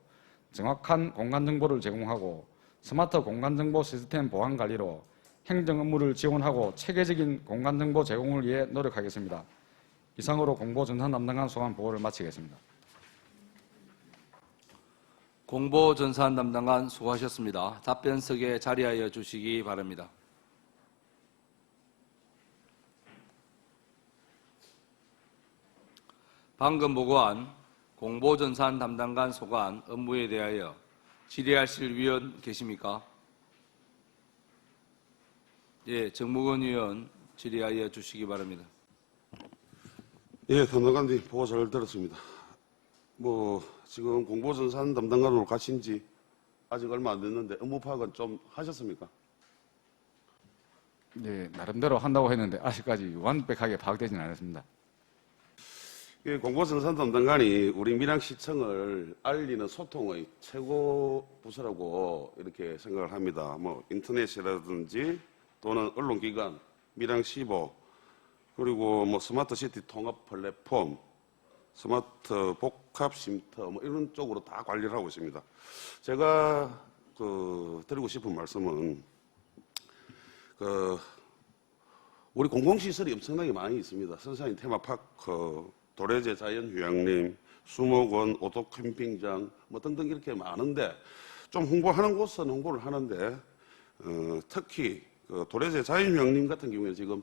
정확한 공간정보를 제공하고 스마트 공간정보 시스템 보안 관리로 행정 업무를 지원하고 체계적인 공간정보 제공을 위해 노력하겠습니다. 이상으로 공보전산 담당관 소관 보고를 마치겠습니다. 공보전산 담당관 수고하셨습니다. 답변석에 자리하여 주시기 바랍니다. 방금 보고한 공보전산 담당관 소관 업무에 대하여 질의하실 위원 계십니까? 예, 정무근 위원 질의하여 주시기 바랍니다. 예, 담당관님 보고 잘 들었습니다. 지금 공보전산 담당관으로 가신 지 아직 얼마 안 됐는데 업무 파악은 좀 하셨습니까? 네, 나름대로 한다고 했는데 아직까지 완벽하게 파악되지는 않았습니다. 예, 공보전산 담당관이 우리 밀양시청을 알리는 소통의 최고 부서라고 이렇게 생각을 합니다. 인터넷이라든지 또는 언론기관, 밀양시보, 그리고 뭐 스마트 시티 통합 플랫폼, 스마트 복합 쉼터 뭐 이런 쪽으로 다 관리를 하고 있습니다. 제가 드리고 싶은 말씀은 우리 공공시설이 엄청나게 많이 있습니다. 선샤인 테마파크, 도래제 자연휴양림, 수목원, 오토 캠핑장 뭐 등등 이렇게 많은데 좀 홍보하는 곳은 홍보를 하는데 특히 도래제 자연휴양림 같은 경우에는 지금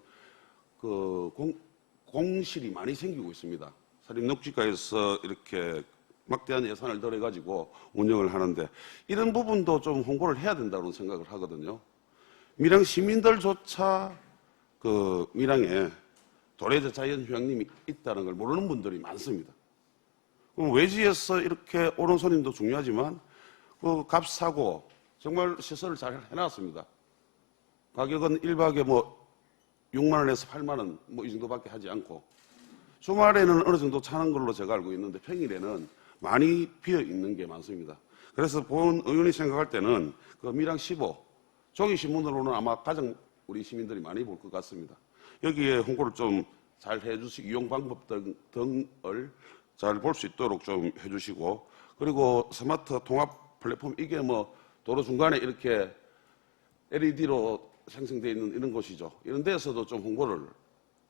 공실이 많이 생기고 있습니다. 산림녹지과에서 이렇게 막대한 예산을 들여가지고 운영을 하는데 이런 부분도 좀 홍보를 해야 된다고 생각을 하거든요. 밀양 시민들조차 밀양에 도래제 자연휴양림이 있다는 걸 모르는 분들이 많습니다. 그럼 외지에서 이렇게 오는 손님도 중요하지만 값싸고 정말 시설을 잘 해놨습니다. 가격은 1박에 뭐 6만 원에서 8만 원 뭐 이 정도밖에 하지 않고 주말에는 어느 정도 차는 걸로 제가 알고 있는데 평일에는 많이 비어 있는 게 많습니다. 그래서 본 의원이 생각할 때는 밀양 15 종이 신문으로는 아마 가장 우리 시민들이 많이 볼 것 같습니다. 여기에 홍보를 좀 잘 해주시고 이용 방법 등을 잘 볼 수 있도록 좀 해주시고 그리고 스마트 통합 플랫폼 이게 뭐 도로 중간에 이렇게 LED로 생성되어 있는 이런 곳이죠. 이런 데서도 좀 홍보를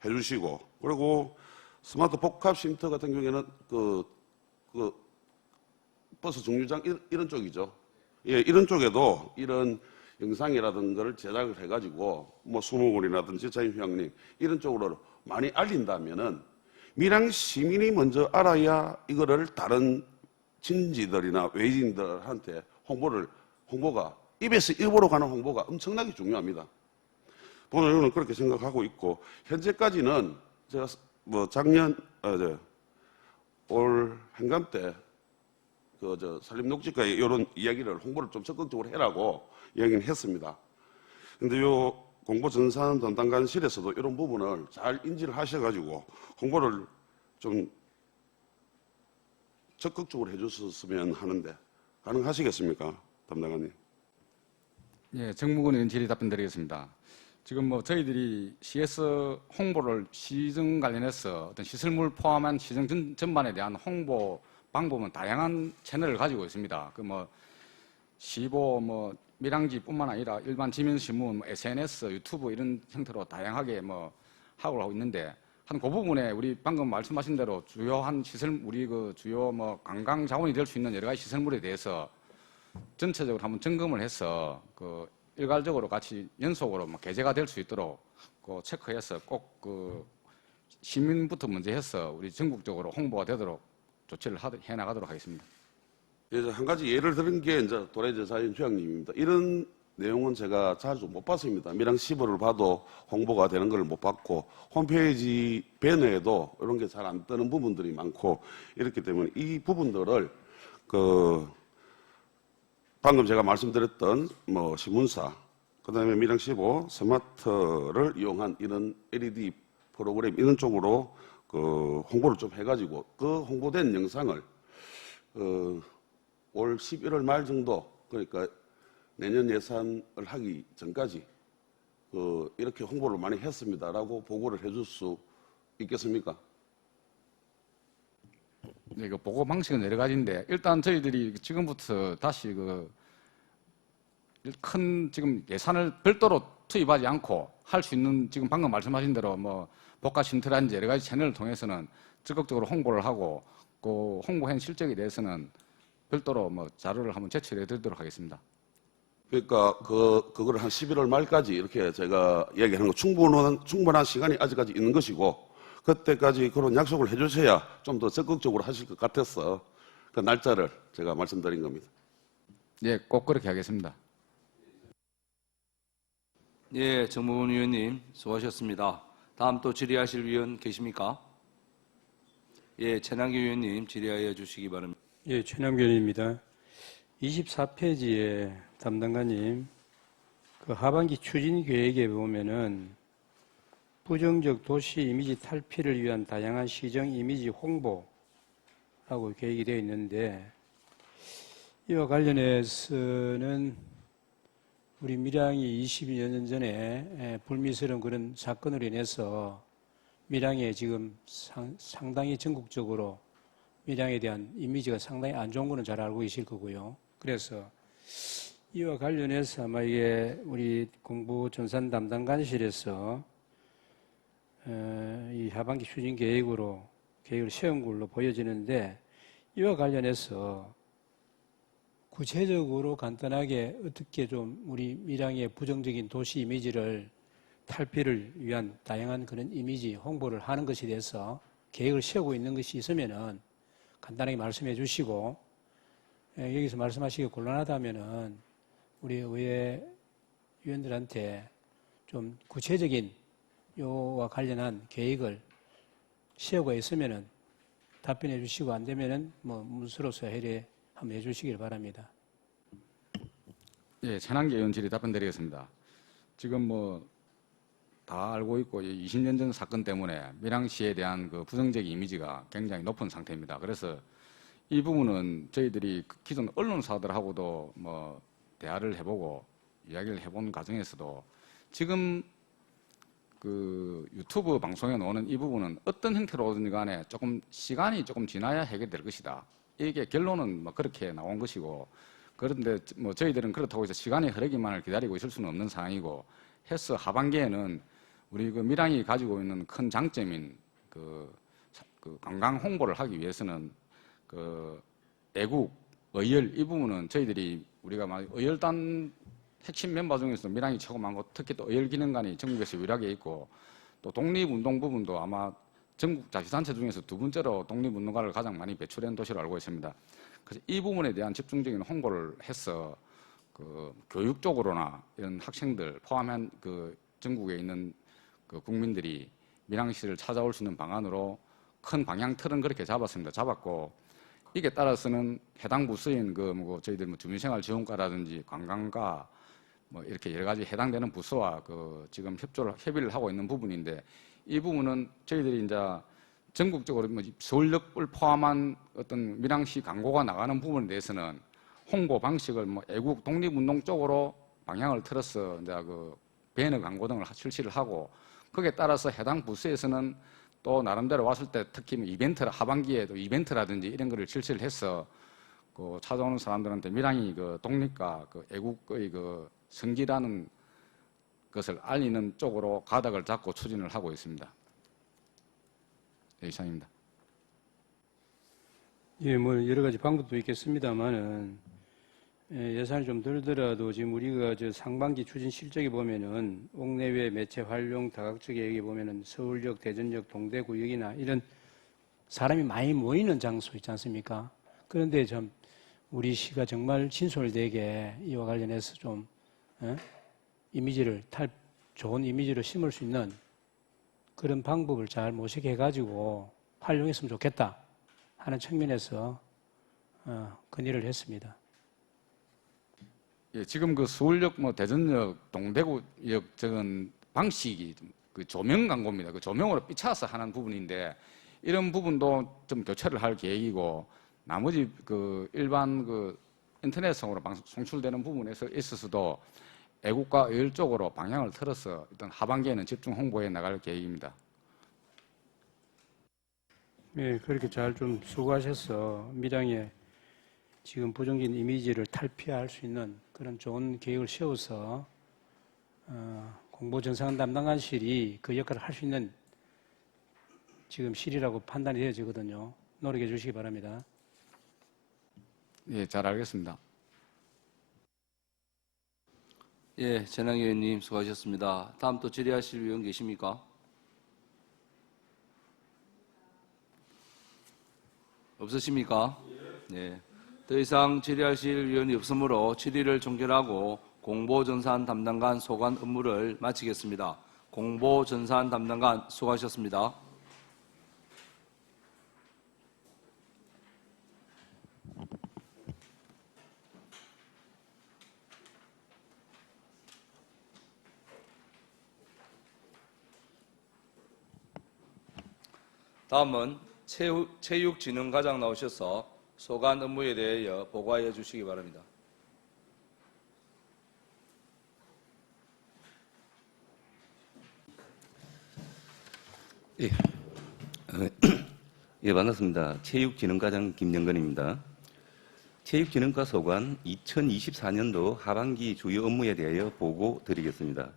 해주시고 그리고 스마트 복합 쉼터 같은 경우에는 버스 정류장 이런 쪽이죠. 예, 이런 쪽에도 이런 영상이라든가 를 제작을 해가지고 뭐 수목원이라든지 자연휴양림 이런 쪽으로 많이 알린다면은 밀양 시민이 먼저 알아야 이거를 다른 친지들이나 외지인들한테 홍보가 입에서 입으로 가는 홍보가 엄청나게 중요합니다. 오늘은 그렇게 생각하고 있고 현재까지는 제가 뭐 올 한감 때 산림녹지과에 이런 이야기를 홍보를 좀 적극적으로 해라고 이야기는 했습니다. 근데 요 공보전산 담당관실에서도 이런 부분을 잘 인지를 하셔가지고 홍보를 좀 적극적으로 해주셨으면 하는데 가능하시겠습니까, 담당관님? 예, 정무근 의원 질의 답변드리겠습니다. 지금 뭐 저희들이 CS 홍보를 시정 관련해서 어떤 시설물 포함한 시정 전반에 대한 홍보 방법은 다양한 채널을 가지고 있습니다. 시보 밀양지뿐만 아니라 일반 지면신문, SNS, 유튜브 이런 형태로 다양하게 하고 있는데 한 그 부분에 우리 방금 말씀하신 대로 주요한 시설 우리 주요 관광 자원이 될 수 있는 여러 가지 시설물에 대해서 전체적으로 한번 점검을 해서 일괄적으로 같이 연속으로 게재가 될 수 있도록 체크해서 꼭 시민부터 먼저 해서 우리 전국적으로 홍보가 되도록 조치를 해 나가도록 하겠습니다. 이제 한 가지 예를 들은 게 이제 도래제 자연휴양림입니다. 이런 내용은 제가 자주 못 봤습니다. 밀양 시보를 봐도 홍보가 되는 걸 못 봤고 홈페이지 배너에도 이런 게 잘 안 뜨는 부분들이 많고 이렇기 때문에 이 부분들을 방금 제가 말씀드렸던 신문사 그다음에 밀양 시보 스마트를 이용한 이런 LED 프로그램 이런 쪽으로 홍보를 좀 해가지고 그 홍보된 영상을 올 11월 말 정도 그러니까 내년 예산을 하기 전까지 이렇게 홍보를 많이 했습니다라고 보고를 해줄 수 있겠습니까? 네, 보고 방식은 여러 가지인데 일단 저희들이 지금부터 다시 큰 지금 예산을 별도로 투입하지 않고 할 수 있는 지금 방금 말씀하신 대로 복합 쉼터라든지 여러 가지 채널을 통해서는 적극적으로 홍보를 하고 그 홍보한 실적에 대해서는 별도로 자료를 한번 제출해 드리도록 하겠습니다. 그러니까 그거를 한 11월 말까지 이렇게 제가 이야기하는 거 충분한 시간이 아직까지 있는 것이고 그때까지 그런 약속을 해주셔야 좀 더 적극적으로 하실 것 같아서 그 날짜를 제가 말씀드린 겁니다. 예, 꼭 그렇게 하겠습니다. 예, 정무원 의원님 수고하셨습니다. 다음 또 질의하실 위원 계십니까? 예, 최남기 의원님 질의하여 주시기 바랍니다. 예, 최남기 의원입니다. 24페이지에 담당관님 하반기 추진 계획에 보면은 부정적 도시 이미지 탈피를 위한 다양한 시정 이미지 홍보라고 계획이 되어 있는데 이와 관련해서는 우리 밀양이 22년 전에 불미스러운 그런 사건으로 인해서 밀양에 지금 상당히 전국적으로 밀양에 대한 이미지가 상당히 안 좋은 거는 잘 알고 계실 거고요. 그래서 이와 관련해서 아마 이게 우리 공보전산 담당관실에서 이 하반기 추진 계획을 세운 걸로 보여지는데, 이와 관련해서 구체적으로 간단하게 어떻게 좀 우리 밀양의 부정적인 도시 이미지를 탈피를 위한 다양한 그런 이미지 홍보를 하는 것에 대해서 계획을 세우고 있는 것이 있으면은 간단하게 말씀해 주시고, 여기서 말씀하시기 곤란하다면은 우리 의회 위원들한테 좀 구체적인 요와 관련한 계획을 세우고 있으면은 답변해 주시고, 안 되면은 뭐 문서로서 해례 한번 해 주시길 바랍니다. 예, 천한계 의원 질의 답변드리겠습니다. 지금 뭐 다 알고 있고 20년 전 사건 때문에 밀양시에 대한 그 부정적 이미지가 굉장히 높은 상태입니다. 그래서 이 부분은 저희들이 기존 언론사들하고도 뭐 대화를 해보고 이야기를 해본 과정에서도 지금 그 유튜브 방송에 나오는 이 부분은 어떤 형태로 오든지 간에 조금 시간이 조금 지나야 해결될 것이다. 이게 결론은 뭐 그렇게 나온 것이고, 그런데 뭐 저희들은 그렇다고 해서 시간이 흐르기만을 기다리고 있을 수는 없는 상황이고 해서 하반기에는 우리 그 밀양이 가지고 있는 큰 장점인 그 관광 홍보를 하기 위해서는 그 애국, 의열 이 부분은 저희들이 우리가 의열단 핵심 멤버 중에서 밀양이 최고 많고, 특히 또 의열기념관이 전국에서 유일하게 있고, 또 독립운동 부분도 아마 전국 자치단체 중에서 두 번째로 독립운동가를 가장 많이 배출한 도시로 알고 있습니다. 그래서 이 부분에 대한 집중적인 홍보를 해서 그 교육 쪽으로나 이런 학생들 포함한 그 전국에 있는 그 국민들이 밀양시를 찾아올 수 있는 방안으로 큰 방향 틀은 그렇게 잡았고, 이게 따라서는 해당 부서인 그 뭐 저희들 뭐 주민생활지원과라든지 관광과 뭐 이렇게 여러 가지 해당되는 부서와 그 지금 협의를 하고 있는 부분인데, 이 부분은 저희들이 이제 전국적으로 뭐 서울역을 포함한 어떤 밀양시 광고가 나가는 부분에 대해서는 홍보 방식을 뭐 애국 독립운동 쪽으로 방향을 틀어서 이제 그 배너 광고 등을 실시를 하고, 거기에 따라서 해당 부서에서는 또 나름대로 왔을 때 특히 뭐 하반기에도 이벤트라든지 이런 거를 실시를 해서 그 찾아오는 사람들한테 밀양이 그 독립과 그 애국의 그 성지라는 것을 알리는 쪽으로 가닥을 잡고 추진을 하고 있습니다. 네, 이상입니다. 예, 뭐 여러 가지 방법도 있겠습니다만은 예산이 좀 들더라도 지금 우리가 저 상반기 추진 실적에 보면은 옥내외 매체 활용 다각적에 여기 보면은 서울역, 대전역, 동대구역이나 이런 사람이 많이 모이는 장소 있지 않습니까? 그런데 좀 우리 시가 정말 진솔되게 이와 관련해서 좀 이미지를 좋은 이미지를 심을 수 있는 그런 방법을 잘 모색해가지고 활용했으면 좋겠다 하는 측면에서 건의를 했습니다. 예, 지금 그 서울역, 뭐 대전역, 동대구역 적은 방식이 그 조명 광고입니다. 그 조명으로 삐쳐서 하는 부분인데, 이런 부분도 좀 교체를 할 계획이고, 나머지 그 일반 그 인터넷상으로 송출되는 부분에서 있어서도 애국과 의열 쪽으로 방향을 틀어서 일단 하반기에는 집중 홍보해 나갈 계획입니다. 네, 그렇게 잘 좀 수고하셔서 밀양의 지금 부정적인 이미지를 탈피할 수 있는 그런 좋은 계획을 세워서 공보전산 담당관실이 그 역할을 할 수 있는 지금 실이라고 판단이 되어지거든요. 노력해 주시기 바랍니다. 예, 잘 알겠습니다. 예, 전항 의원님 수고하셨습니다. 다음 또 질의하실 의원 계십니까? 없으십니까? 네. 더 이상 질의하실 의원이 없으므로 질의를 종결하고 공보전산 담당관 소관 업무를 마치겠습니다. 공보전산 담당관 수고하셨습니다. 다음은 체육진흥과장 나오셔서 소관 업무에 대하여 보고하여 주시기 바랍니다. 예, 반갑습니다. 체육진흥과장 김영건입니다. 체육진흥과 소관 2024년도 하반기 주요 업무에 대하여 보고 드리겠습니다.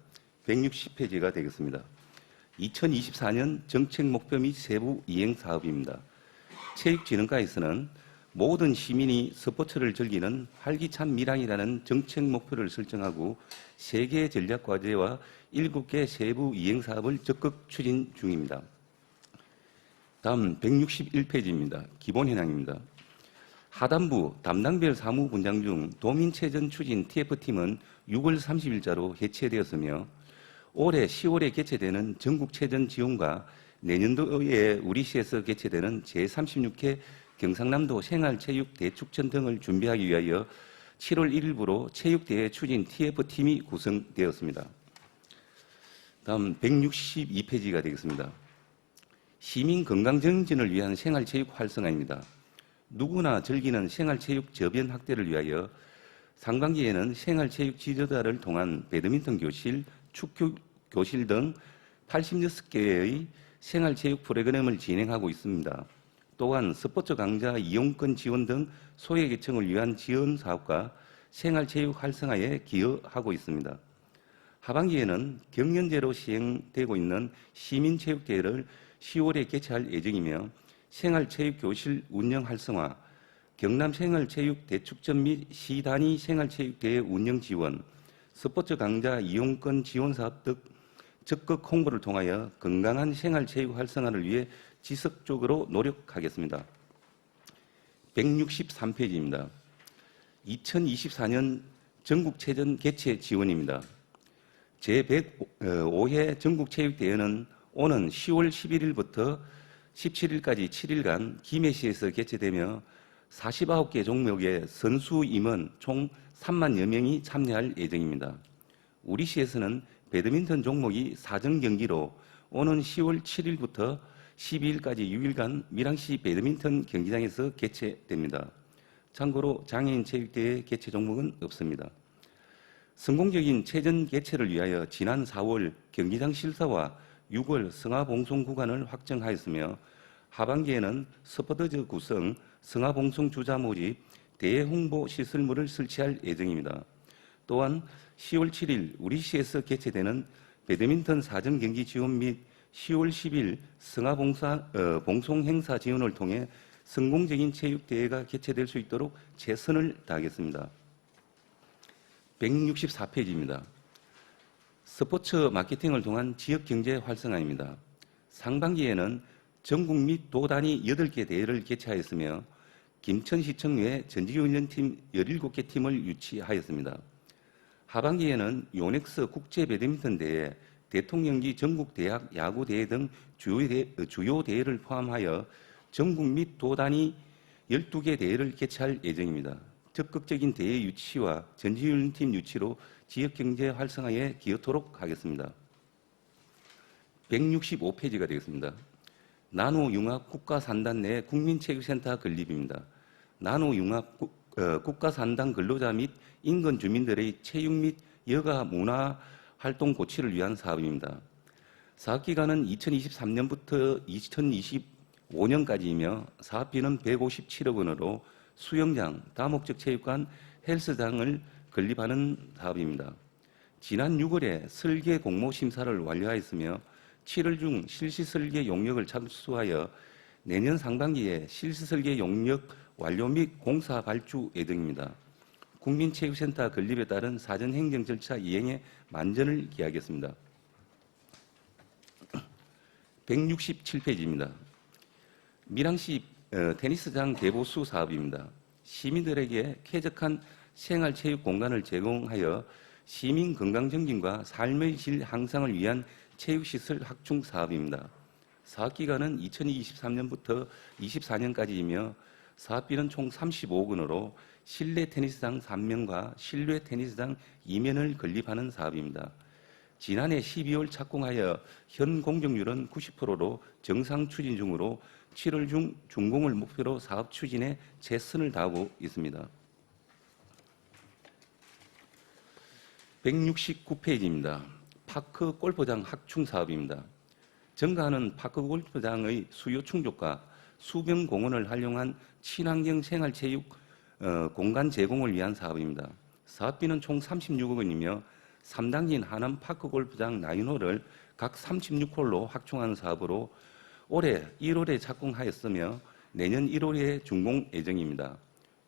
160페이지가 되겠습니다. 2024년 정책 목표 및 세부 이행 사업입니다. 체육진흥과에서는 모든 시민이 스포츠를 즐기는 활기찬 밀항이라는 정책 목표를 설정하고 3개 전략 과제와 7개 세부 이행 사업을 적극 추진 중입니다. 다음 161페이지입니다. 기본 현황입니다. 하단부 담당별 사무분장 중 도민체전 추진 TF팀은 6월 30일자로 해체되었으며 올해 10월에 개최되는 전국체전 지원과 내년도에 우리시에서 개최되는 제36회 경상남도 생활체육 대축전 등을 준비하기 위하여 7월 1일부로 체육대회 추진 TF팀이 구성되었습니다. 다음 162페이지가 되겠습니다. 시민 건강 정진을 위한 생활체육 활성화입니다. 누구나 즐기는 생활체육 저변 확대를 위하여 상반기에는 생활체육 지도자를 통한 배드민턴 교실, 축구 교실 등 86개의 생활체육 프로그램을 진행하고 있습니다. 또한 스포츠 강좌 이용권 지원 등 소외계층을 위한 지원 사업과 생활체육 활성화에 기여하고 있습니다. 하반기에는 경연제로 시행되고 있는 시민체육대회를 10월에 개최할 예정이며 생활체육교실 운영 활성화, 경남생활체육 대축전 및 시단위 생활체육대회 운영 지원, 스포츠 강좌 이용권 지원 사업 등 적극 홍보를 통하여 건강한 생활체육 활성화를 위해 지속적으로 노력하겠습니다. 163페이지입니다. 2024년 전국체전 개최 지원입니다. 제105회 전국체육대회는 오는 10월 11일부터 17일까지 7일간 김해시에서 개최되며 49개 종목의 선수 임원 총 3만여 명이 참여할 예정입니다. 우리시에서는 배드민턴 종목이 사전 경기로 오는 10월 7일부터 12일까지 6일간 밀항시 배드민턴 경기장에서 개최됩니다. 참고로 장애인 체육대회 개최 종목은 없습니다. 성공적인 체전 개최를 위하여 지난 4월 경기장 실사와 6월 성화봉송 구간을 확정하였으며 하반기에는 스포더즈 구성, 성화봉송 주자 모집, 대회 홍보 시설물을 설치할 예정입니다. 또한 10월 7일 우리시에서 개최되는 배드민턴 사전 경기 지원 및 10월 10일 성화봉송 행사 지원을 통해 성공적인 체육대회가 개최될 수 있도록 최선을 다하겠습니다. 164페이지입니다. 스포츠 마케팅을 통한 지역경제 활성화입니다. 상반기에는 전국 및 도 단위 8개 대회를 개최하였으며 김천시청 내 전지훈련팀 17개 팀을 유치하였습니다. 하반기에는 요넥스 국제 배드민턴 대회, 대통령기 전국 대학 야구 대회 등 주요 대회를 포함하여 전국 및 도 단위 12개 대회를 개최할 예정입니다. 적극적인 대회 유치와 전지훈련팀 유치로 지역경제 활성화에 기여토록 하겠습니다. 165페이지가 되겠습니다. 나노융합 국가산단 내 국민체육센터 건립입니다. 나노융합 국가산단 근로자 및 인근 주민들의 체육 및 여가 문화 활동 고취를 위한 사업입니다. 사업기간은 2023년부터 2025년까지이며 사업비는 157억 원으로 수영장, 다목적 체육관, 헬스장을 건립하는 사업입니다. 지난 6월에 설계 공모 심사를 완료하였으며 7월 중 실시 설계 용역을 착수하여 내년 상반기에 실시 설계 용역 완료 및 공사 발주 예정입니다. 국민체육센터 건립에 따른 사전 행정 절차 이행에 만전을 기하겠습니다. 167페이지입니다. 밀항시 테니스장 대보수 사업입니다. 시민들에게 쾌적한 생활체육 공간을 제공하여 시민 건강 정진과 삶의 질 향상을 위한 체육시설 확충 사업입니다. 사업기간은 2023년부터 24년까지이며 사업비는 총 35억 원으로 실내 테니스장 3면과 실외 테니스장 2면을 건립하는 사업입니다. 지난해 12월 착공하여 현 공정률은 90%로 정상 추진 중으로 7월 중 준공을 목표로 사업 추진에 최선을 다하고 있습니다. 169페이지입니다. 파크 골프장 확충 사업입니다. 증가하는 파크 골프장의 수요 충족과 수변 공원을 활용한 친환경 생활체육 공간 제공을 위한 사업입니다. 사업비는 총 36억 원이며 3단계인 하남 파크 골프장 나인홀을 각 36홀로 확충하는 사업으로 올해 1월에 착공하였으며 내년 1월에 준공 예정입니다.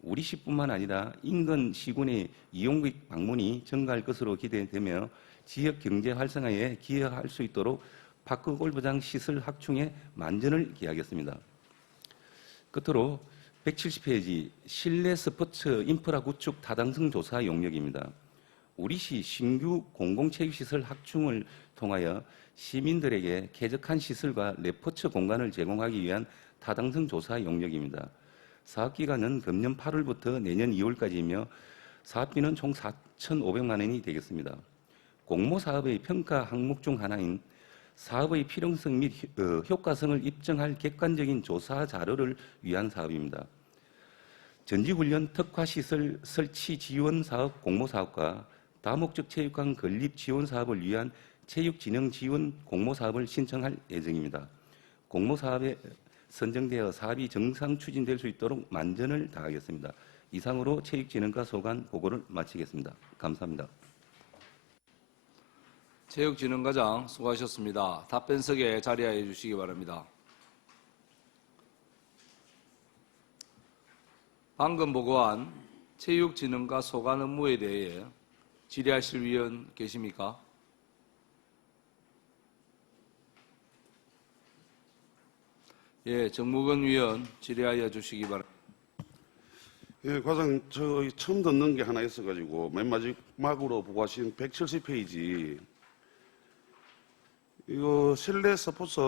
우리시뿐만 아니라 인근 시군의 이용객 방문이 증가할 것으로 기대되며 지역 경제 활성화에 기여할 수 있도록 파크 골프장 시설 확충에 만전을 기하겠습니다. 끝으로 170페이지 실내 스포츠 인프라 구축 타당성 조사 용역입니다. 우리시 신규 공공체육시설 확충을 통하여 시민들에게 쾌적한 시설과 레포츠 공간을 제공하기 위한 타당성 조사 용역입니다. 사업기간은 금년 8월부터 내년 2월까지이며 사업비는 총 4,500만 원이 되겠습니다. 공모사업의 평가 항목 중 하나인 사업의 필요성 및 효과성을 입증할 객관적인 조사 자료를 위한 사업입니다. 전지훈련 특화시설 설치 지원 사업 공모사업과 다목적 체육관 건립 지원 사업을 위한 체육진흥 지원 공모사업을 신청할 예정입니다. 공모사업에 선정되어 사업이 정상 추진될 수 있도록 만전을 다하겠습니다. 이상으로 체육진흥과 소관 보고를 마치겠습니다. 감사합니다. 체육진흥과장 수고하셨습니다. 답변석에 자리하여 주시기 바랍니다. 방금 보고한 체육진흥과 소관 업무에 대해 질의하실 위원 계십니까? 예, 정무근 위원 질의하여 주시기 바랍니다. 예, 과장, 저 처음 듣는 게 하나 있어가지고 맨 마지막으로 보고하신 170페이지 이거 실내 스포츠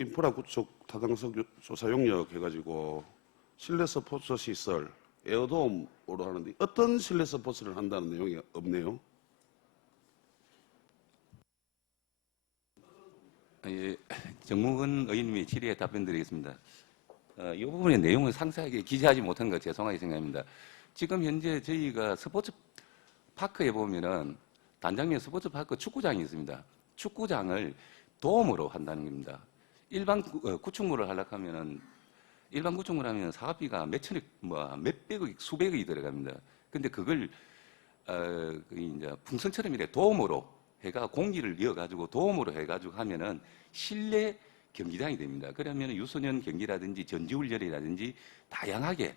인프라 구축 타당성 조사 용역 해가지고 실내 스포츠 시설 에어돔으로 하는데 어떤 실내 스포츠를 한다는 내용이 없네요. 예, 정무근 의원님의 질의에 답변드리겠습니다. 이 부분의 내용을 상세하게 기재하지 못한 것 죄송하게 생각합니다. 지금 현재 저희가 스포츠 파크에 보면은 단장면 스포츠 파크 축구장이 있습니다. 축구장을 돔으로 한다는 겁니다. 일반 구축물을 하려고 하면은 일반 구축물 하면 사업비가 몇천억, 몇백억, 수백억이 들어갑니다. 근데 그걸 이제 풍선처럼 이렇게 돔으로 해가 공기를 이어가지고 돔으로 해가지고 하면은 실내 경기장이 됩니다. 그러면 유소년 경기라든지 전지훈련이라든지 다양하게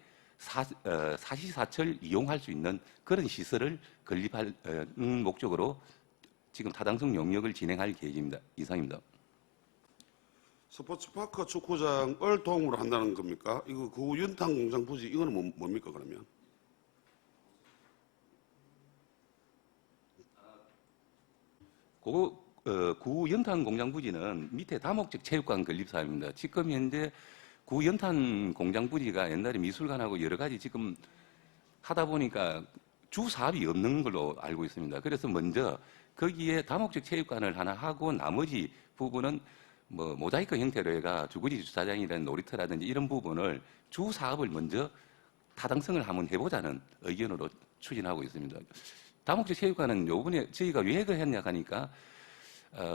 사시사철 이용할 수 있는 그런 시설을 건립할 목적으로 지금 타당성 용역을 진행할 계획입니다. 이상입니다. 스포츠파크 축구장을 돔으로 한다는 겁니까? 이거 그 연탄 공장 부지 이거는 뭡니까 그러면? 구 연탄 공장 부지는 밑에 다목적 체육관 건립 사업입니다. 지금 현재 구 연탄 공장 부지가 옛날에 미술관하고 여러 가지 지금 하다 보니까 주 사업이 없는 걸로 알고 있습니다. 그래서 먼저 거기에 다목적 체육관을 하나 하고 나머지 부분은 뭐 모자이크 형태로 해가 주거지 주차장이라는 놀이터라든지 이런 부분을 주 사업을 먼저 타당성을 한번 해보자는 의견으로 추진하고 있습니다. 다목적 체육관은 요번에 저희가 왜 했냐 하니까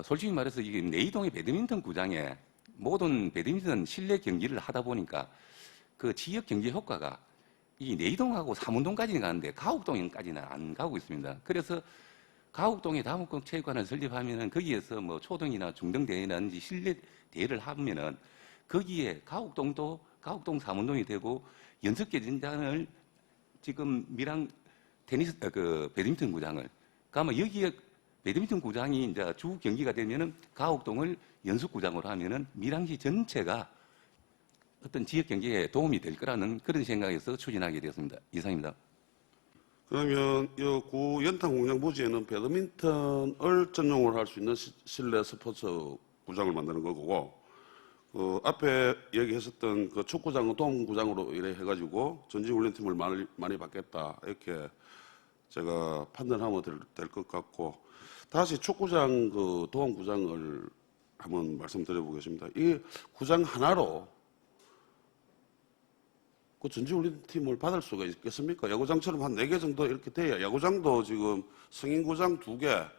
솔직히 말해서 이게 내이동의 배드민턴 구장에 모든 배드민턴 실내 경기를 하다 보니까 그 지역 경제 효과가 이 내이동하고 삼운동까지는 가는데 가옥동까지는 안 가고 있습니다. 그래서 가옥동에 다목적 체육관을 설립하면은 거기에서 뭐 초등이나 중등 대회라든지 실내 대회를 하면은 거기에 가옥동 삼운동이 되고 연습계전장을 지금 미랑 테니스 배드민턴 구장을 그러면 여기에 배드민턴 구장이 이제 주 경기가 되면은 가옥동을 연습구장으로 하면은 밀양시 전체가 어떤 지역 경제에 도움이 될 거라는 그런 생각에서 추진하게 되었습니다. 이상입니다. 그러면 이 구 연탄 공장 부지에는 배드민턴을 전용으로 할 수 있는 실내 스포츠 구장을 만드는 거고, 그 앞에 얘기했었던 그 축구장은 돔구장으로 이래 해가지고 전지훈련팀을 많이 받겠다 이렇게 제가 판단하면 될 것 같고, 다시 축구장 그 돔구장을 한번 말씀드려보겠습니다. 이 구장 하나로 그 전지훈련팀을 받을 수가 있겠습니까? 야구장처럼 한 4개 정도 이렇게 돼야, 야구장도 지금 성인구장 2개,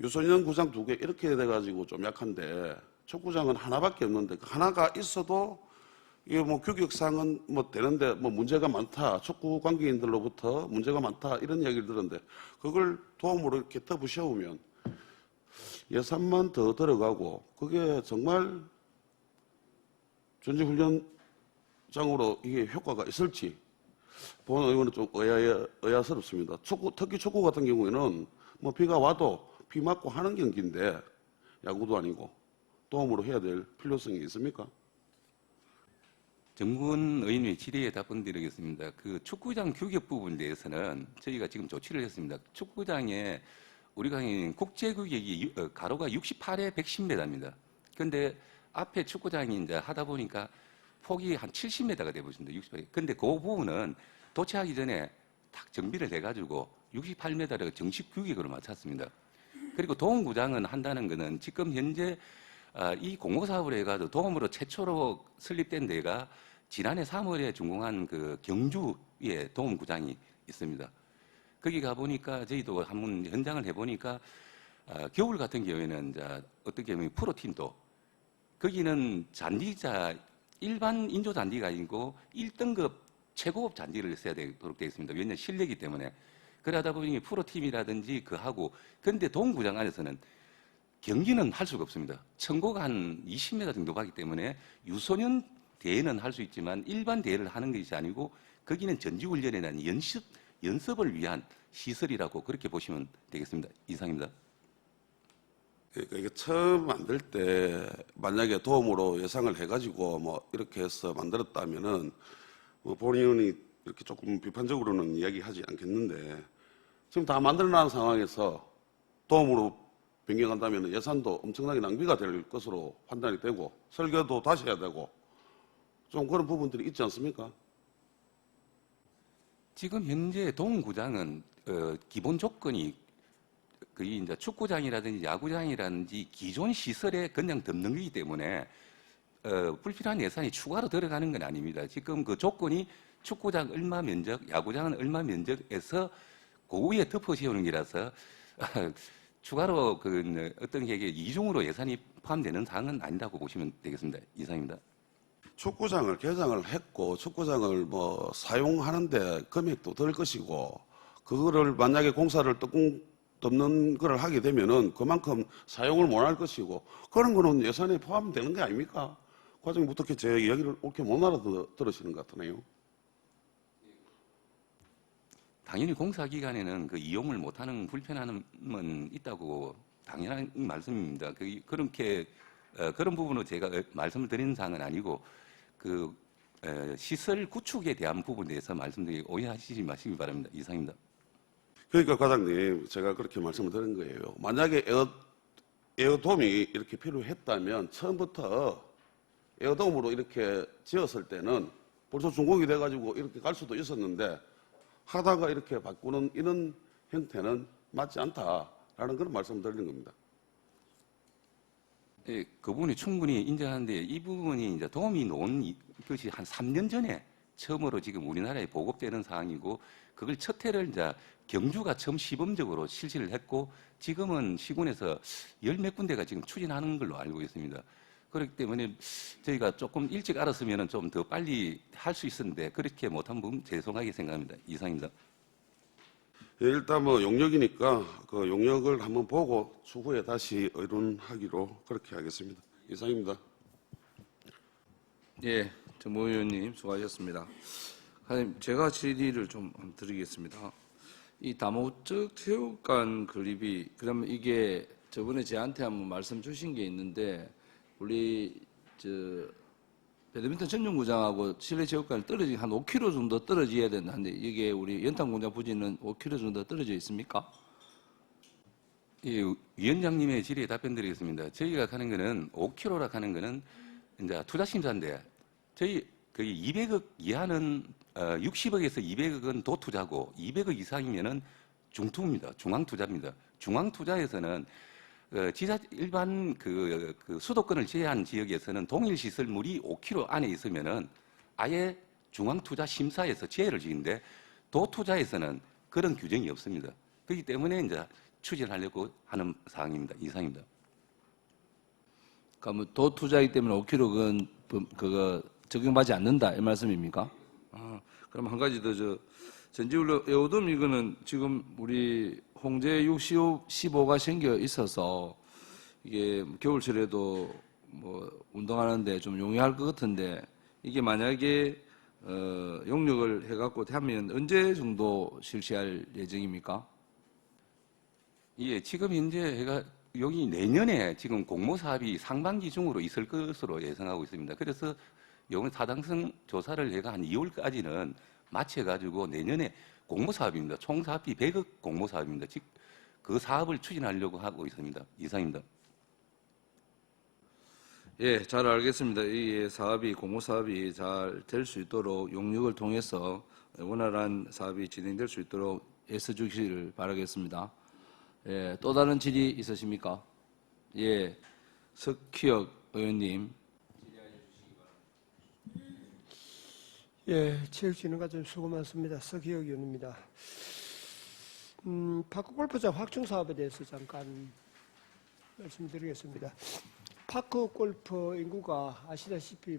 유소년 구장 2개 이렇게 돼가지고 좀 약한데 축구장은 하나밖에 없는데 그 하나가 있어도 이게 뭐 규격상은 뭐 되는데 뭐 문제가 많다. 축구 관계인들로부터 문제가 많다. 이런 이야기를 들었는데 그걸 도움으로 이렇게 더 부셔오면 예산만 더 들어가고 그게 정말 전지훈련장으로 이게 효과가 있을지 보는 의원은 좀 의아스럽습니다. 특히 축구 같은 경우에는 뭐 비가 와도 비 맞고 하는 경기인데 야구도 아니고 도움으로 해야 될 필요성이 있습니까? 정군 의원의 질의에 답변드리겠습니다. 그 축구장 규격 부분에 대해서는 저희가 지금 조치를 했습니다. 축구장에 우리가 국제 규격이 가로가 68에 110m입니다. 그런데 앞에 축구장이 이제 하다 보니까 폭이 한 70m가 돼 보십니다. 68. 근데 그 부분은 도착하기 전에 딱 정비를 해가지고 68m를 정식 규격으로 맞췄습니다. 그리고 도움구장은 한다는 것은 지금 현재 이 공모사업을 해가지고 도움으로 최초로 설립된 데가 지난해 3월에 준공한 그 경주에 도움구장이 있습니다. 거기 가보니까 저희도 한번 현장을 해보니까 겨울 같은 경우에는 이제 어떻게 보면 프로팀도 거기는 잔디자 일반 인조 잔디가 아니고 1등급 최고급 잔디를 써야 되도록 되어 있습니다. 왜냐하면 실내이기 때문에. 그러다 보니 프로팀이라든지 그하고 근데 도움구장 안에서는 경기는 할 수가 없습니다. 천고가 한 20m 정도 가기 때문에 유소년 대회는 할 수 있지만 일반 대회를 하는 것이 아니고 거기는 전지훈련에 대한 연습을 위한 시설이라고 그렇게 보시면 되겠습니다. 이상입니다. 그러니까 이게 처음 만들 때 만약에 도움으로 예상을 해가지고 뭐 이렇게 해서 만들었다면은 뭐 본의원이 이렇게 조금 비판적으로는 이야기하지 않겠는데 지금 다 만들어놓은 상황에서 도움으로 변경한다면 예산도 엄청나게 낭비가 될 것으로 판단이 되고 설계도 다시 해야 되고 좀 그런 부분들이 있지 않습니까? 지금 현재 도움구장은 기본 조건이 거의 이제 축구장이라든지 야구장이라든지 기존 시설에 그냥 덮는 거기 때문에 불필요한 예산이 추가로 들어가는 건 아닙니다. 지금 그 조건이 축구장 얼마 면적, 야구장은 얼마 면적에서 그 위에 덮어 씌우는 거라서 추가로 그 어떤 게 이중으로 예산이 포함되는 사항은 아니라고 보시면 되겠습니다. 이상입니다. 축구장을 개장을 했고 축구장을 뭐 사용하는데 금액도 들 것이고 그거를 만약에 공사를 덮는 걸 하게 되면은 그만큼 사용을 못 할 것이고 그런 거는 예산에 포함되는 게 아닙니까? 과장님 어떻게 제 이야기를 옳게 못 알아들으시는 것 같으네요. 당연히 공사 기간에는 그 이용을 못하는 불편함은 있다고 당연한 말씀입니다. 그렇게 그런 부분으로 제가 말씀을 드리는 사항은 아니고 그 시설 구축에 대한 부분에 대해서 말씀드리고 오해하시지 마시기 바랍니다. 이상입니다. 그러니까 과장님 제가 그렇게 말씀을 드린 거예요. 만약에 에어돔이 이렇게 필요했다면 처음부터 에어돔으로 이렇게 지었을 때는 벌써 준공이 돼가지고 이렇게 갈 수도 있었는데 하다가 이렇게 바꾸는 이런 형태는 맞지 않다라는 그런 말씀을 드리는 겁니다. 예, 그 부분이 충분히 인정하는데 이 부분이 이제 도움이 놓은 것이 한 3년 전에 처음으로 지금 우리나라에 보급되는 사항이고 그걸 첫 해를 이제 경주가 처음 시범적으로 실시를 했고 지금은 시군에서 열 몇 군데가 지금 추진하는 걸로 알고 있습니다. 그렇기 때문에 저희가 조금 일찍 알았으면 좀 더 빨리 할 수 있었는데 그렇게 못한 부분 죄송하게 생각합니다. 이상입니다. 예, 일단 뭐 용역이니까 그 용역을 한번 보고 추후에 다시 의논하기로 그렇게 하겠습니다. 이상입니다. 예, 정모 의원님 수고하셨습니다. 과장님, 제가 질의를 좀 한번 드리겠습니다. 이 다목적 체육관 건립이 그러면 이게 저번에 저한테 한번 말씀 주신 게 있는데 우리 배드민턴 전용구장하고 실내 체육관이 떨어지 한 5km 정도 떨어져야 된다는데 이게 우리 연탄공장 부지는 5km 정도 떨어져 있습니까? 예, 위원장님의 질의에 답변드리겠습니다. 저희가 하는 거는 5km라 하는 거는 이제 투자 심사인데 저희 거의 200억 이하는 60억에서 200억은 도투자고 200억 이상이면은 중투입니다. 중앙투자입니다. 중앙투자에서는 일반 그 수도권을 제외한 지역에서는 동일 시설물이 5km 안에 있으면은 아예 중앙투자 심사에서 제외를 지는데 도투자에서는 그런 규정이 없습니다. 그렇기 때문에 이제 추진하려고 하는 사항입니다. 이상입니다. 그러니까 뭐도 투자이기 때문에 5kg 그거 적용받지 않는다 이 말씀입니까? 그럼 한 가지 더 전지훈련 에어돔 이거는 지금 우리 홍제 15가 생겨 있어서 이게 겨울철에도 뭐 운동하는데 좀 용이할 것 같은데 이게 만약에 용역을 해갖고 하면 언제 정도 실시할 예정입니까? 예, 지금 현재 여기 내년에 지금 공모 사업이 상반기 중으로 있을 것으로 예상하고 있습니다. 그래서 이번 타당성 조사를 해가 한 2월까지는 마쳐가지고 내년에 공모 사업입니다. 총 사업비 100억 공모 사업입니다. 즉 그 사업을 추진하려고 하고 있습니다. 이상입니다. 예, 잘 알겠습니다. 이 사업이 공모 사업이 잘 될 수 있도록 용역을 통해서 원활한 사업이 진행될 수 있도록 애써주시기를 바라겠습니다. 예, 또 다른 질의 있으십니까? 예, 석희혁 의원님. 예, 체육진흥과좀 수고 많습니다. 서기혁 의원입니다. 파크 골프장 확충 사업에 대해서 잠깐 말씀드리겠습니다. 파크 골프 인구가 아시다시피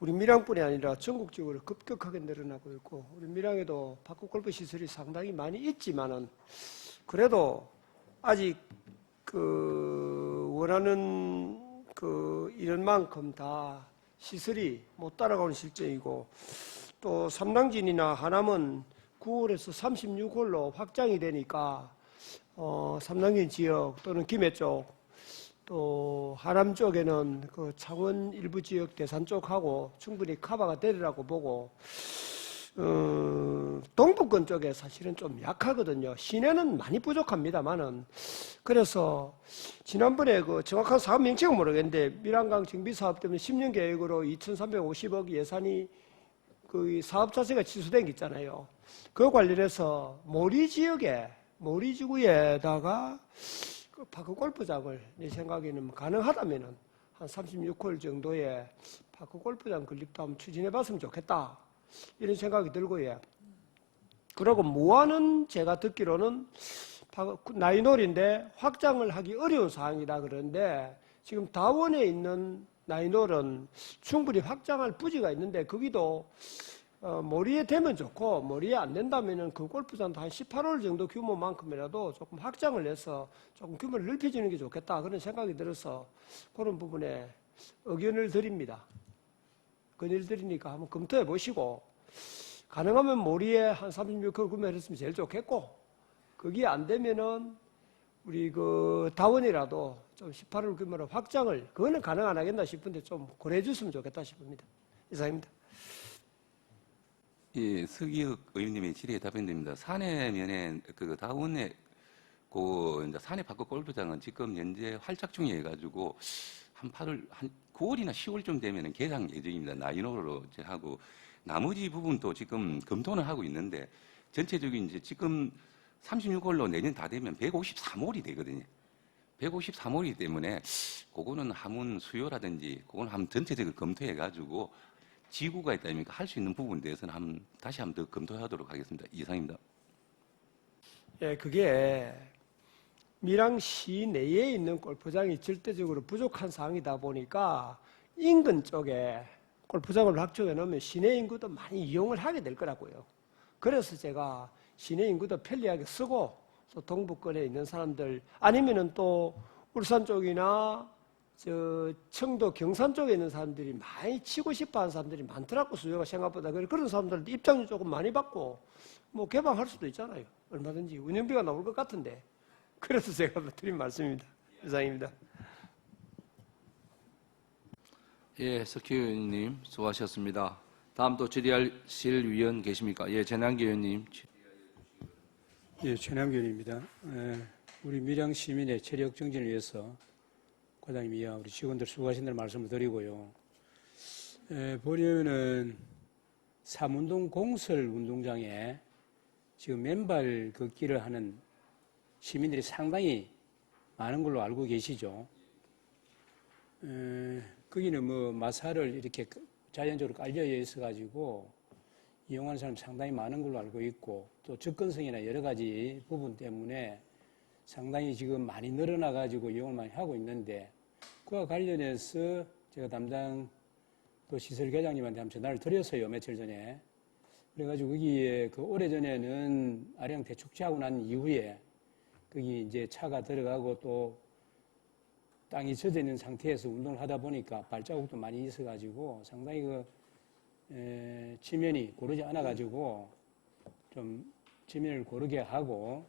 우리 밀양뿐이 아니라 전국적으로 급격하게 늘어나고 있고 우리 밀양에도 파크 골프 시설이 상당히 많이 있지만은 그래도 아직 원하는 인원만큼 다 시설이 못 따라가는 실정이고 또 삼당진이나 하남은 9홀에서 36홀로 확장이 되니까 삼당진 지역 또는 김해 쪽 또 하남 쪽에는 그 창원 일부 지역 대산 쪽하고 충분히 커버가 되리라고 보고 동북권 쪽에 사실은 좀 약하거든요. 시내는 많이 부족합니다만은 그래서 지난번에 그 정확한 사업 명칭은 모르겠는데 밀양강 정비 사업 때문에 10년 계획으로 2,350억 예산이 그 사업 자체가 취소된 게 있잖아요. 그 관련해서 모리 지구에다가 그 파크 골프장을 내 생각에는 가능하다면은 한 36홀 정도의 파크 골프장 건립도 한번 추진해 봤으면 좋겠다. 이런 생각이 들고요. 그리고 무안은 제가 듣기로는 나인홀인데 확장을 하기 어려운 사항이다 그러는데 지금 다원에 있는 나인홀은 충분히 확장할 부지가 있는데 거기도 모리에 되면 좋고 모리에 안 된다면은 그 골프장도 한 18홀 정도 규모만큼이라도 조금 확장을 해서 조금 규모를 넓혀주는 게 좋겠다 그런 생각이 들어서 그런 부분에 의견을 드립니다. 건의를 드리니까 한번 검토해 보시고 가능하면 모리에 한 36홀 구매를 했으면 제일 좋겠고 그게 안 되면은 우리 그 다원이라도 좀 18홀 규모로 확장을 그거는 가능 안 하겠나 싶은데 좀 고려해 줬으면 좋겠다 싶습니다. 이상입니다. 예, 서기혁 의원님의 질의에 답변드립니다. 사내면에 그 다운에 이제 사내 파크 골프장은 지금 현재 활착 중에 해가지고 한 9월이나 10월쯤 되면은 개장 예정입니다. 나인홀로 이제 하고 나머지 부분도 지금 검토는 하고 있는데 전체적인 이제 지금 36홀로 내년 다 되면 153홀이 되거든요. 153홀이기 때문에 그거는 한번 수요라든지 그거는 한번 전체적으로 검토해가지고 지구가 있다면 할 수 있는 부분에 대해서는 다시 한번 더 검토하도록 하겠습니다. 이상입니다. 예, 그게 밀양시 내에 있는 골프장이 절대적으로 부족한 상황이다 보니까 인근 쪽에 골프장을 확충해 놓으면 시내 인구도 많이 이용을 하게 될 거라고요. 그래서 제가 시내 인구도 편리하게 쓰고 또 동북권에 있는 사람들 아니면은 또 울산 쪽이나 청도 경산 쪽에 있는 사람들이 많이 치고 싶어 하는 사람들이 많더라고 수요가 생각보다. 그런 사람들도 입장료 조금 많이 받고 뭐 개방할 수도 있잖아요. 얼마든지 운영비가 나올 것 같은데. 그래서 제가 드린 말씀입니다. 이상입니다. 예, 석희 의원님 수고하셨습니다. 다음 또 질의하실 위원 계십니까? 예, 전향기 의원님. 예, 최남기 의원입니다. 우리 밀양 시민의 체력 정진을 위해서 과장님이야 우리 직원들 수고하신다는 말씀을 드리고요. 보려면은 삼운동 공설 운동장에 지금 맨발 걷기를 하는 시민들이 상당히 많은 걸로 알고 계시죠. 거기는 뭐 마사를 이렇게 자연적으로 깔려 있어 가지고 이용하는 사람이 상당히 많은 걸로 알고 있고 또 접근성이나 여러 가지 부분 때문에 상당히 지금 많이 늘어나 가지고 이용을 많이 하고 있는데 그와 관련해서 제가 담당 또 시설 계장님한테 한번 전화를 드렸어요. 며칠 전에. 그래가지고 거기에 그 오래전에는 아령 대축제하고 난 이후에 거기 이제 차가 들어가고 또 땅이 젖어 있는 상태에서 운동을 하다 보니까 발자국도 많이 있어가지고 상당히 지면이 고르지 않아가지고 좀 지면을 고르게 하고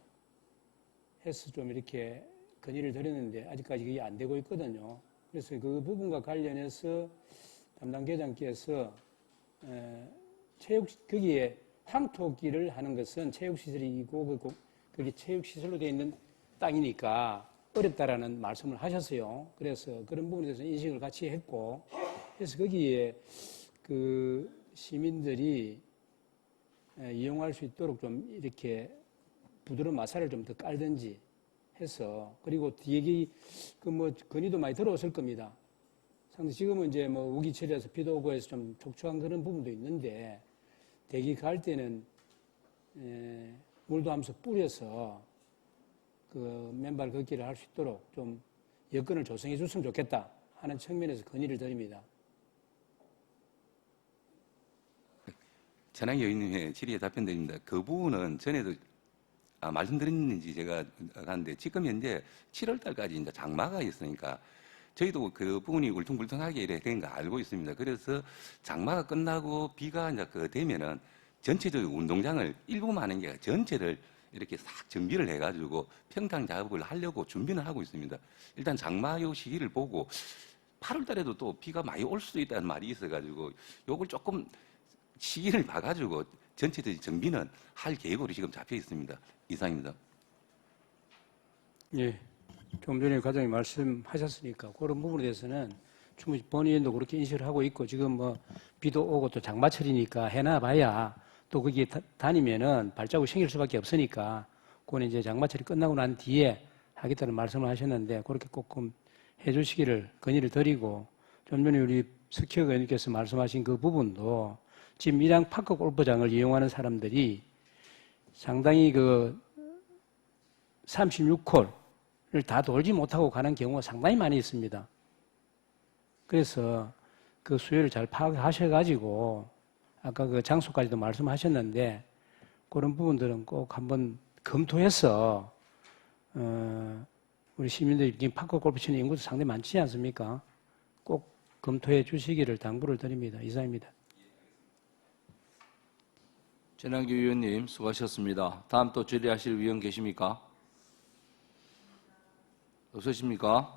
해서 좀 이렇게 건의를 드렸는데 아직까지 그게 안 되고 있거든요. 그래서 그 부분과 관련해서 담당 계장께서 거기에 황토길을 하는 것은 체육시설이고 그게 체육시설로 되어 있는 땅이니까 어렵다라는 말씀을 하셨어요. 그래서 그런 부분에 대해서 인식을 같이 했고, 그래서 거기에 그 시민들이 이용할 수 있도록 좀 이렇게 부드러운 마사를 좀 더 깔든지 해서, 그리고 뒤에 그 건의도 많이 들어왔을 겁니다. 상당히 지금은 이제 우기철이라서 비도 오고 해서 좀 촉촉한 그런 부분도 있는데, 대기 갈 때는 물도 하면서 뿌려서 그 맨발 걷기를 할 수 있도록 좀 여건을 조성해 줬으면 좋겠다 하는 측면에서 건의를 드립니다. 전학의 의원님의 질의에 답변드립니다. 그 부분은 전에도 말씀드렸는지 제가 하는데 지금 현재 7월 달까지 이제 장마가 있으니까 저희도 그 부분이 울퉁불퉁하게 이래 된 거 알고 있습니다. 그래서 장마가 끝나고 비가 이제 되면은 전체적인 운동장을 일부만 하는 게 아니라 전체를 이렇게 싹 정비를 해가지고 평당 작업을 하려고 준비는 하고 있습니다. 일단 장마요 시기를 보고 8월 달에도 또 비가 많이 올 수도 있다는 말이 있어가지고 요걸 조금 시기를 봐가지고 전체적인 정비는 할 계획으로 지금 잡혀 있습니다. 이상입니다. 예. 좀 전에 과장님 말씀하셨으니까 그런 부분에 대해서는 충분히 본의원도 그렇게 인식을 하고 있고, 지금 비도 오고 또 장마철이니까 해놔봐야 또 거기에 다니면은 발자국 생길 수밖에 없으니까 그건 이제 장마철이 끝나고 난 뒤에 하겠다는 말씀을 하셨는데 그렇게 꼭 해주시기를 건의를 드리고, 좀 전에 우리 석희 의원님께서 말씀하신 그 부분도 지금 밀양 파크 골프장을 이용하는 사람들이 상당히 36홀을 다 돌지 못하고 가는 경우가 상당히 많이 있습니다. 그래서 그 수요를 잘 파악하셔가지고 아까 그 장소까지도 말씀하셨는데 그런 부분들은 꼭 한번 검토해서 우리 시민들이 지금 파크 골프 치는 인구도 상당히 많지 않습니까? 꼭 검토해 주시기를 당부를 드립니다. 이상입니다. 전환기 위원님 수고하셨습니다. 다음 또 질의하실 위원 계십니까? 없으십니까?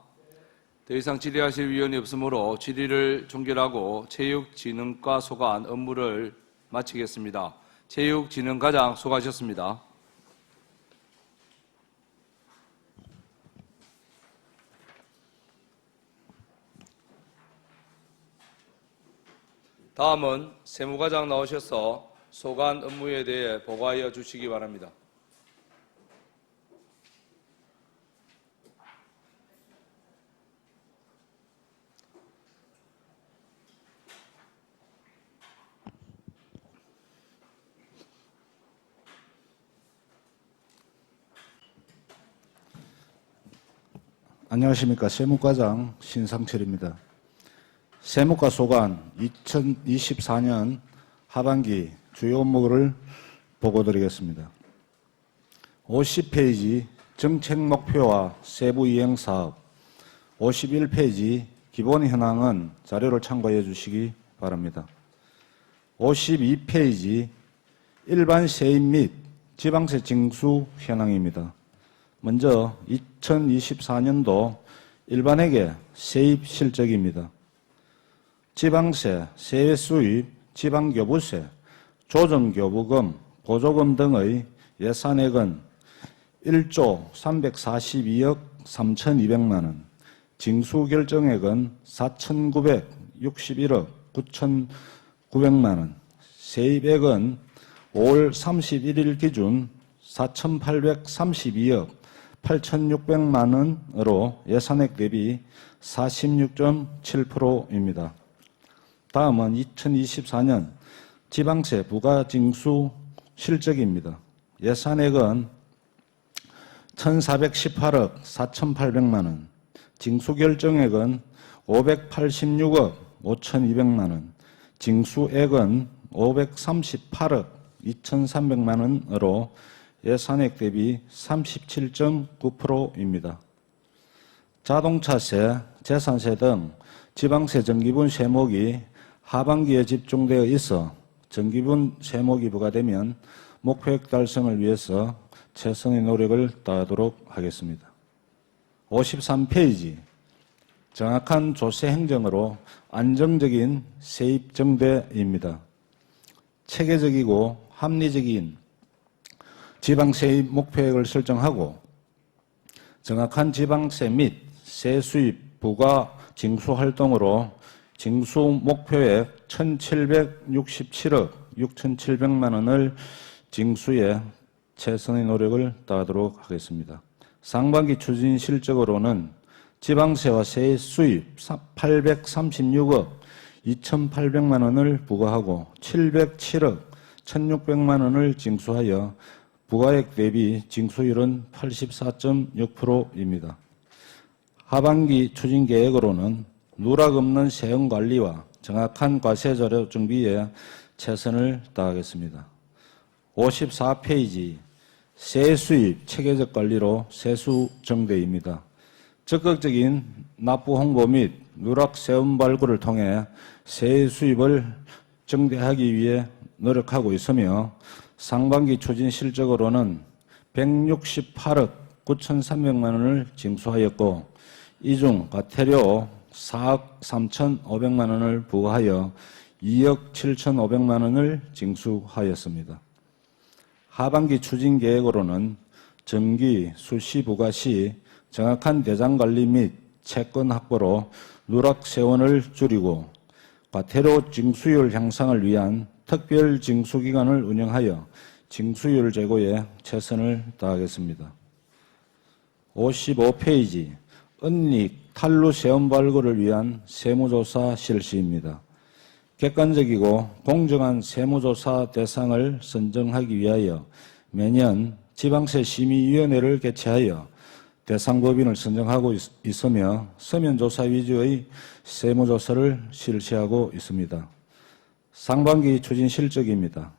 더 이상 질의하실 위원이 없으므로 질의를 종결하고 체육진흥과 소관 업무를 마치겠습니다. 체육진흥과장 수고하셨습니다. 다음은 세무과장 나오셔서 소관 업무에 대해 보고하여 주시기 바랍니다. 안녕하십니까. 세무과장 신상철입니다. 세무과 소관 2024년 하반기 주요 업무를 보고드리겠습니다. 50페이지 정책 목표와 세부 이행 사업, 51페이지 기본 현황은 자료를 참고해 주시기 바랍니다. 52페이지 일반 세입 및 지방세 징수 현황입니다. 먼저 2024년도 일반회계 세입 실적입니다. 지방세, 세외수입, 지방교부세, 조정교부금, 보조금 등의 예산액은 1조 342억 3,200만 원, 징수결정액은 4,961억 9,900만 원, 세입액은 5월 31일 기준 4,832억 8,600만 원으로 예산액 대비 46.7%입니다. 다음은 2024년 지방세 부가징수 실적입니다. 예산액은 1,418억 4,800만 원, 징수결정액은 586억 5,200만 원, 징수액은 538억 2,300만 원으로 예산액 대비 37.9%입니다. 자동차세, 재산세 등 지방세 정기분 세목이 하반기에 집중되어 있어 정기분 세목이 부과되면 목표액 달성을 위해서 최선의 노력을 다하도록 하겠습니다. 53페이지, 정확한 조세 행정으로 안정적인 세입 정대입니다. 체계적이고 합리적인 지방세입 목표액을 설정하고 정확한 지방세 및 세수입 부과 징수 활동으로 징수 목표액 1,767억 6,700만 원을 징수에 최선의 노력을 다하도록 하겠습니다. 상반기 추진 실적으로는 지방세와 세수입 836억 2,800만 원을 부과하고 707억 1,600만 원을 징수하여 부과액 대비 징수율은 84.6%입니다. 하반기 추진 계획으로는 누락 없는 세금 관리와 정확한 과세 자료 준비에 최선을 다하겠습니다. 54페이지, 세수입 체계적 관리로 세수 정대입니다. 적극적인 납부 홍보 및 누락 세금 발굴을 통해 세수입을 정대하기 위해 노력하고 있으며 상반기 추진 실적으로는 168억 9,300만 원을 징수하였고 이 중 과태료 4억 3,500만 원을 부과하여 2억 7,500만 원을 징수하였습니다. 하반기 추진 계획으로는 정기, 수시 부과 시 정확한 대장 관리 및 채권 확보로 누락 세원을 줄이고 과태료 징수율 향상을 위한 특별 징수 기관을 운영하여 징수율 제고에 최선을 다하겠습니다. 55페이지, 은닉 탈루 세원 발굴을 위한 세무조사 실시입니다. 객관적이고 공정한 세무조사 대상을 선정하기 위하여 매년 지방세 심의위원회를 개최하여 대상 법인을 선정하고 있으며 서면조사 위주의 세무조사를 실시하고 있습니다. 상반기 추진 실적입니다.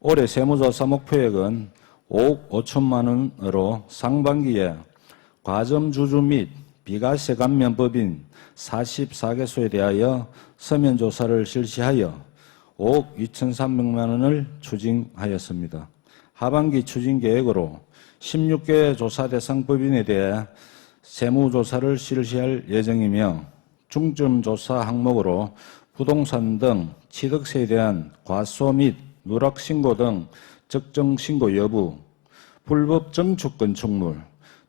올해 세무조사 목표액은 5억 5천만 원으로 상반기에 과점주주 및 비과세 감면법인 44개소에 대하여 서면조사를 실시하여 5억 2,300만 원을 추진하였습니다. 하반기 추진 계획으로 16개 조사 대상 법인에 대해 세무조사를 실시할 예정이며 중점 조사 항목으로 부동산 등 취득세에 대한 과소 및 누락 신고 등 적정 신고 여부, 불법 증축 건축물,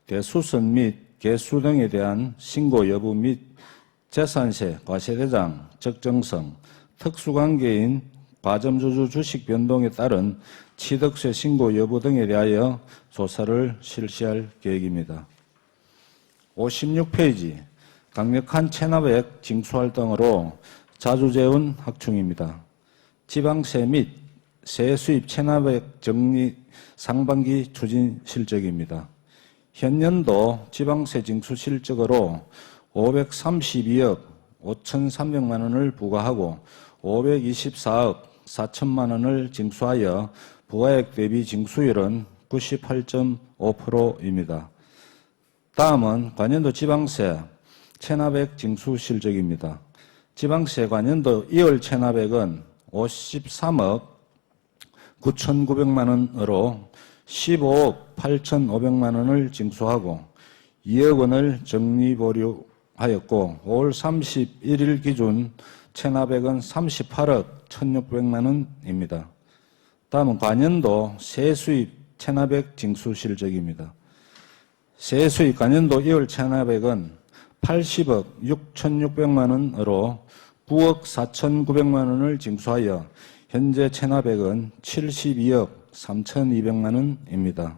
대수선 및 개수 등에 대한 신고 여부 및 재산세, 과세대장, 적정성, 특수관계인 과점주주 주식 변동에 따른 취득세 신고 여부 등에 대하여 조사를 실시할 계획입니다. 56페이지, 강력한 체납액 징수활동으로 자주재원 확충입니다. 지방세 및 세수입 체납액 정리 상반기 추진 실적입니다. 현년도 지방세 징수 실적으로 532억 5,300만 원을 부과하고 524억 4천만 원을 징수하여 부과액 대비 징수율은 98.5%입니다. 다음은 관연도 지방세 체납액 징수 실적입니다. 지방세 관연도 2월 체납액은 53억 9,900만 원으로 15억 8,500만 원을 징수하고 2억 원을 정리보류하였고 5월 31일 기준 체납액은 38억 1,600만 원입니다. 다음은 관연도 세수입 체납액 징수 실적입니다. 세수입 관연도 2월 체납액은 80억 6,600만 원으로 9억 4,900만 원을 징수하여 현재 체납액은 72억 3,200만 원입니다.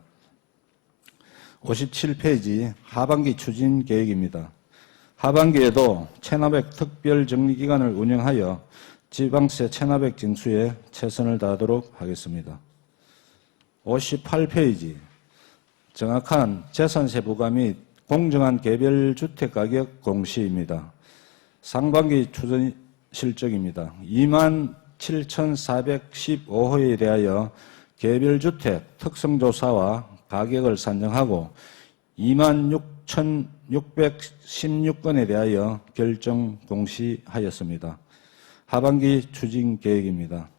57페이지 하반기 추진 계획입니다. 하반기에도 체납액 특별 정리기관을 운영하여 지방세 체납액 징수에 최선을 다하도록 하겠습니다. 58페이지 정확한 재산세 부과 및 공정한 개별 주택 가격 공시입니다. 상반기 추정 실적입니다. 27,415호에 대하여 개별주택 특성조사와 가격을 산정하고 26,616건에 대하여 결정 공시하였습니다. 하반기 추진 계획입니다.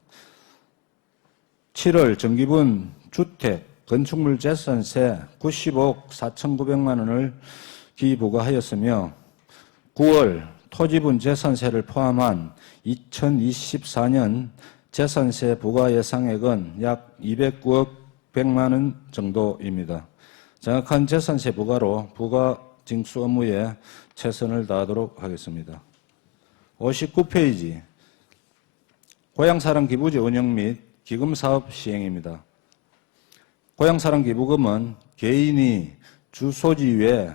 7월 정기분 주택 건축물 재산세 95억 4,900만 원을 기부과하였으며 9월 토지분 재산세를 포함한 2024년 재산세 부과 예상액은 약 209억 100만 원 정도입니다. 정확한 재산세 부과로 부과 징수 업무에 최선을 다하도록 하겠습니다. 59페이지 고향사랑 기부제 운영 및 기금 사업 시행입니다. 고향사랑 기부금은 개인이 주소지 외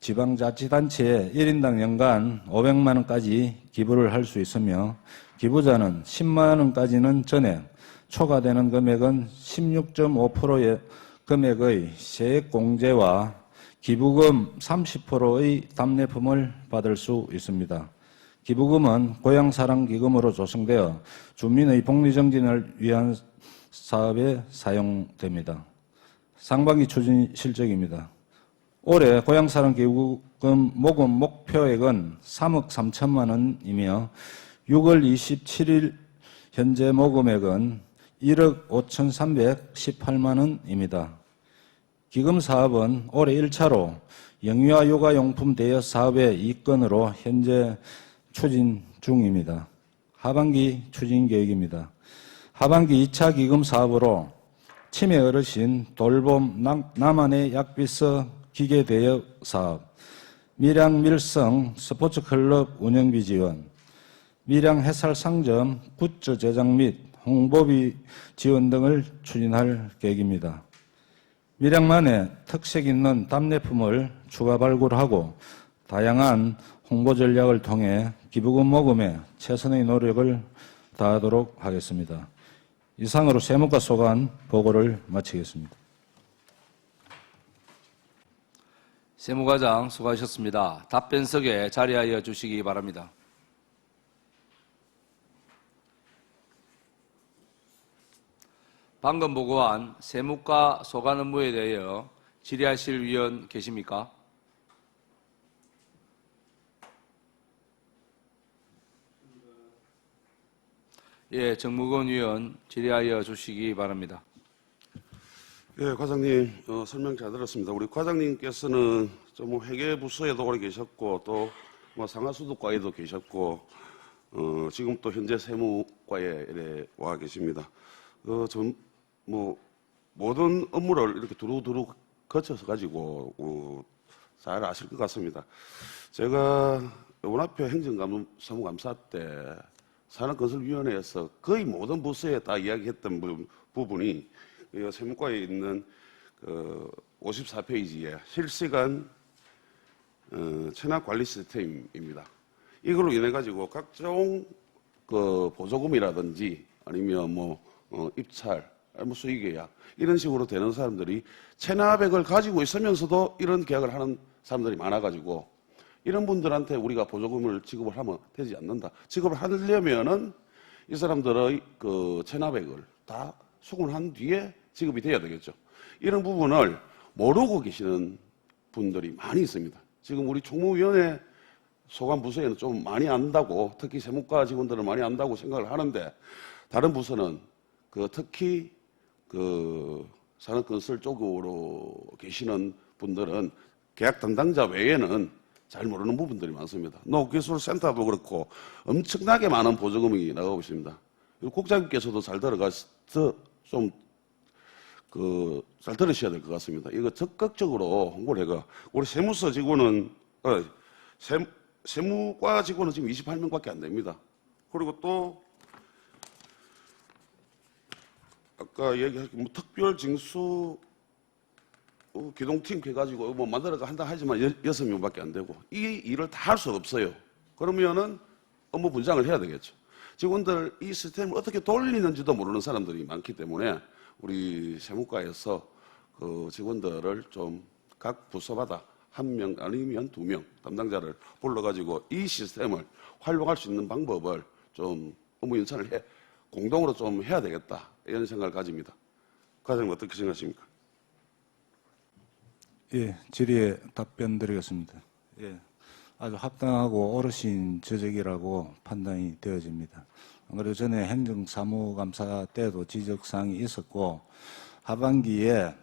지방자치단체에 1인당 연간 500만 원까지 기부를 할 수 있으며 기부자는 10만 원까지는 전액, 초과되는 금액은 16.5%의 금액의 세액공제와 기부금 30%의 답례품을 받을 수 있습니다. 기부금은 고향사랑기금으로 조성되어 주민의 복리정진을 위한 사업에 사용됩니다. 상반기 추진 실적입니다. 올해 고향사랑기부금 모금 목표액은 3억 3천만 원이며 6월 27일 현재 모금액은 1억 5,318만 원입니다. 기금 사업은 올해 1차로 영유아 육아용품 대여 사업의 이건으로 현재 추진 중입니다. 하반기 추진 계획입니다. 하반기 2차 기금 사업으로 치매 어르신 돌봄 나만의 약비서 기계 대여 사업, 밀양 밀성 스포츠클럽 운영비 지원, 밀양 해살 상점 굿즈 제작 및 홍보비 지원 등을 추진할 계획입니다. 밀양만의 특색 있는 답례품을 추가 발굴하고 다양한 홍보 전략을 통해 기부금 모금에 최선의 노력을 다하도록 하겠습니다. 이상으로 세무과 소관 보고를 마치겠습니다. 세무과장 수고하셨습니다. 답변석에 자리하여 주시기 바랍니다. 방금 보고한 세무과 소관 업무에 대하여 질의하실 위원 계십니까? 예, 정무건 위원 질의하여 주시기 바랍니다. 예, 과장님 설명 잘 들었습니다. 우리 과장님께서는 좀 회계부서에도 오래 계셨고 또 뭐 상하수도과에도 계셨고 지금 또 현재 세무과에 와 계십니다. 모든 업무를 이렇게 두루두루 거쳐서 가지고 잘 아실 것 같습니다. 제가 원화표 행정사무감사 때 산업건설위원회에서 거의 모든 부서에 다 이야기했던 부분이 세무과에 있는 54페이지에 실시간 체납관리 시스템입니다. 이걸로 인해 가지고 각종 보조금이라든지 아니면 입찰, 수익계약 이런 식으로 되는 사람들이 체납액을 가지고 있으면서도 이런 계약을 하는 사람들이 많아가지고 이런 분들한테 우리가 보조금을 지급을 하면 되지 않는다. 지급을 하려면은 이 사람들의 체납액을 다 수긍한 뒤에 지급이 돼야 되겠죠. 이런 부분을 모르고 계시는 분들이 많이 있습니다. 지금 우리 총무위원회 소관부서에는 좀 많이 안다고, 특히 세무과 직원들은 많이 안다고 생각을 하는데 다른 부서는 특히 산업건설 쪽으로 계시는 분들은 계약 담당자 외에는 잘 모르는 부분들이 많습니다. 농업기술센터도 그렇고 엄청나게 많은 보조금이 나가고 있습니다. 국장님께서도 잘 들어가서 좀 잘 들으셔야 될 것 같습니다. 이거 적극적으로 홍보를 해가. 우리 세무서 직원은 세무과 직원은 지금 28명밖에 안 됩니다. 그리고 또 아까 얘기하신 특별 징수 기동팀 해가지고 만들어가 한다 하지만 6명밖에 안 되고 이 일을 다 할 수 없어요. 그러면은 업무 분장을 해야 되겠죠. 직원들 이 시스템을 어떻게 돌리는지도 모르는 사람들이 많기 때문에 우리 세무과에서 직원들을 좀 각 부서마다 1명 아니면 2명 담당자를 불러가지고 이 시스템을 활용할 수 있는 방법을 좀 업무 연산을 공동으로 좀 해야 되겠다 이런 생각을 가집니다. 과장님 어떻게 생각하십니까? 예, 질의에 답변 드리겠습니다. 예, 아주 합당하고 어르신 저적이라고 판단이 되어집니다. 그리고 전에 행정사무감사 때도 지적사항이 있었고 하반기에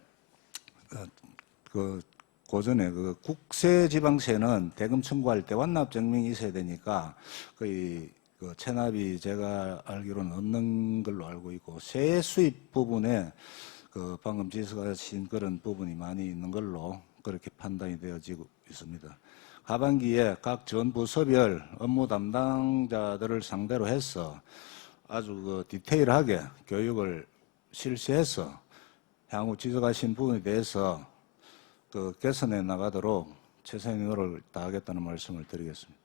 고전에 국세지방세는 대금 청구할 때 완납 증명이 있어야 되니까 거의 체납이 제가 알기로는 없는 걸로 알고 있고 세 수입 부분에 방금 지적하신 그런 부분이 많이 있는 걸로 그렇게 판단이 되어지고 있습니다. 하반기에 각 전 부서별 업무 담당자들을 상대로 해서 아주 디테일하게 교육을 실시해서 향후 지적하신 부분에 대해서 개선해 나가도록 최선의 노력을 다하겠다는 말씀을 드리겠습니다.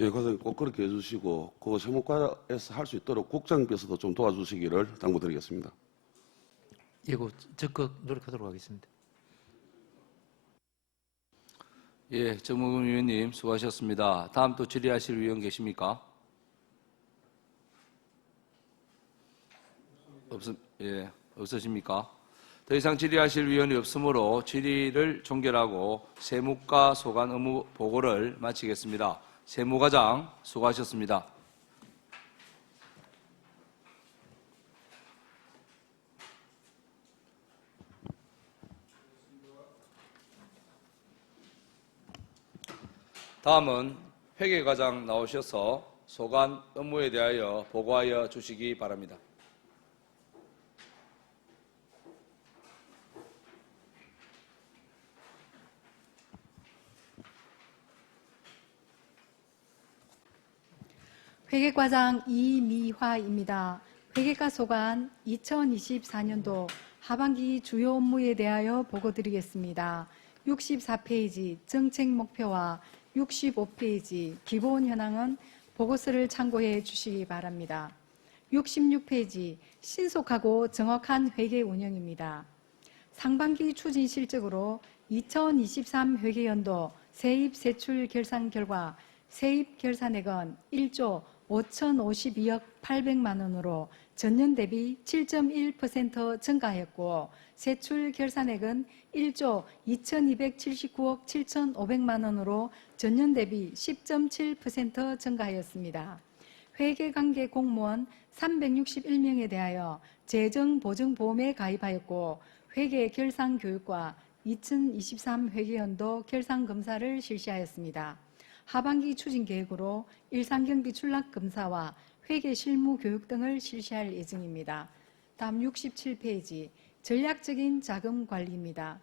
예, 과장님 꼭 그렇게 해주시고 그 세무과에서 할 수 있도록 국장께서도 좀 도와주시기를 당부드리겠습니다. 예, 적극 노력하도록 하겠습니다. 예, 정무근 위원님 수고하셨습니다. 다음 또 질의하실 위원 계십니까? 없으십니까? 더 이상 질의하실 위원이 없으므로 질의를 종결하고 세무과 소관 업무 보고를 마치겠습니다. 세무과장 수고하셨습니다. 다음은 회계과장 나오셔서 소관 업무에 대하여 보고하여 주시기 바랍니다. 회계과장 이미화입니다. 회계과 소관 2024년도 하반기 주요 업무에 대하여 보고드리겠습니다. 64페이지 정책 목표와 65페이지 기본 현황은 보고서를 참고해 주시기 바랍니다. 66페이지 신속하고 정확한 회계 운영입니다. 상반기 추진 실적으로 2023 회계연도 세입 세출 결산 결과 세입 결산액은 1조 5,052억 800만 원으로 전년 대비 7.1% 증가했고 세출 결산액은 1조 2,279억 7,500만 원으로 전년 대비 10.7% 증가하였습니다. 회계관계 공무원 361명에 대하여 재정보증보험에 가입하였고 회계 결산 교육과 2023 회계연도 결산 검사를 실시하였습니다. 하반기 추진 계획으로 일상경비 출납 검사와 회계 실무 교육 등을 실시할 예정입니다. 다음 67페이지 전략적인 자금 관리입니다.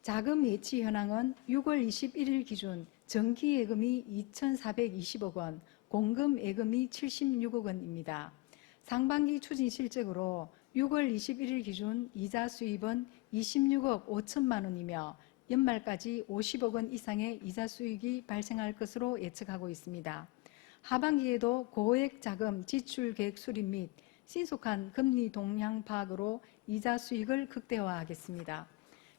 자금 예치 현황은 6월 21일 기준 정기 예금이 2,420억 원, 공금 예금이 76억 원입니다. 상반기 추진 실적으로 6월 21일 기준 이자 수입은 26억 5천만 원이며 연말까지 50억 원 이상의 이자 수익이 발생할 것으로 예측하고 있습니다. 하반기에도 고액 자금 지출 계획 수립 및 신속한 금리 동향 파악으로 이자 수익을 극대화하겠습니다.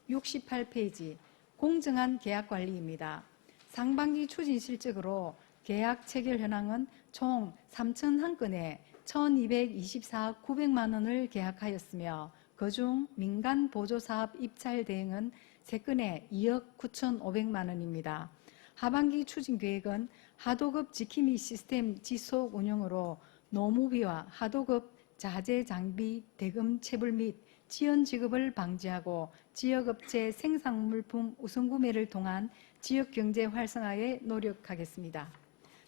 68페이지 공정한 계약 관리입니다. 상반기 추진 실적으로 계약 체결 현황은 총 3,001건에 1,224억 900만 원을 계약하였으며 그중 민간 보조사업 입찰 대행은 3건에 2억 9,500만 원입니다. 하반기 추진 계획은 하도급 지킴이 시스템 지속 운영으로 노무비와 하도급 자재 장비 대금 체불 및 지연 지급을 방지하고 지역업체 생산물품 우선구매를 통한 지역경제 활성화에 노력하겠습니다.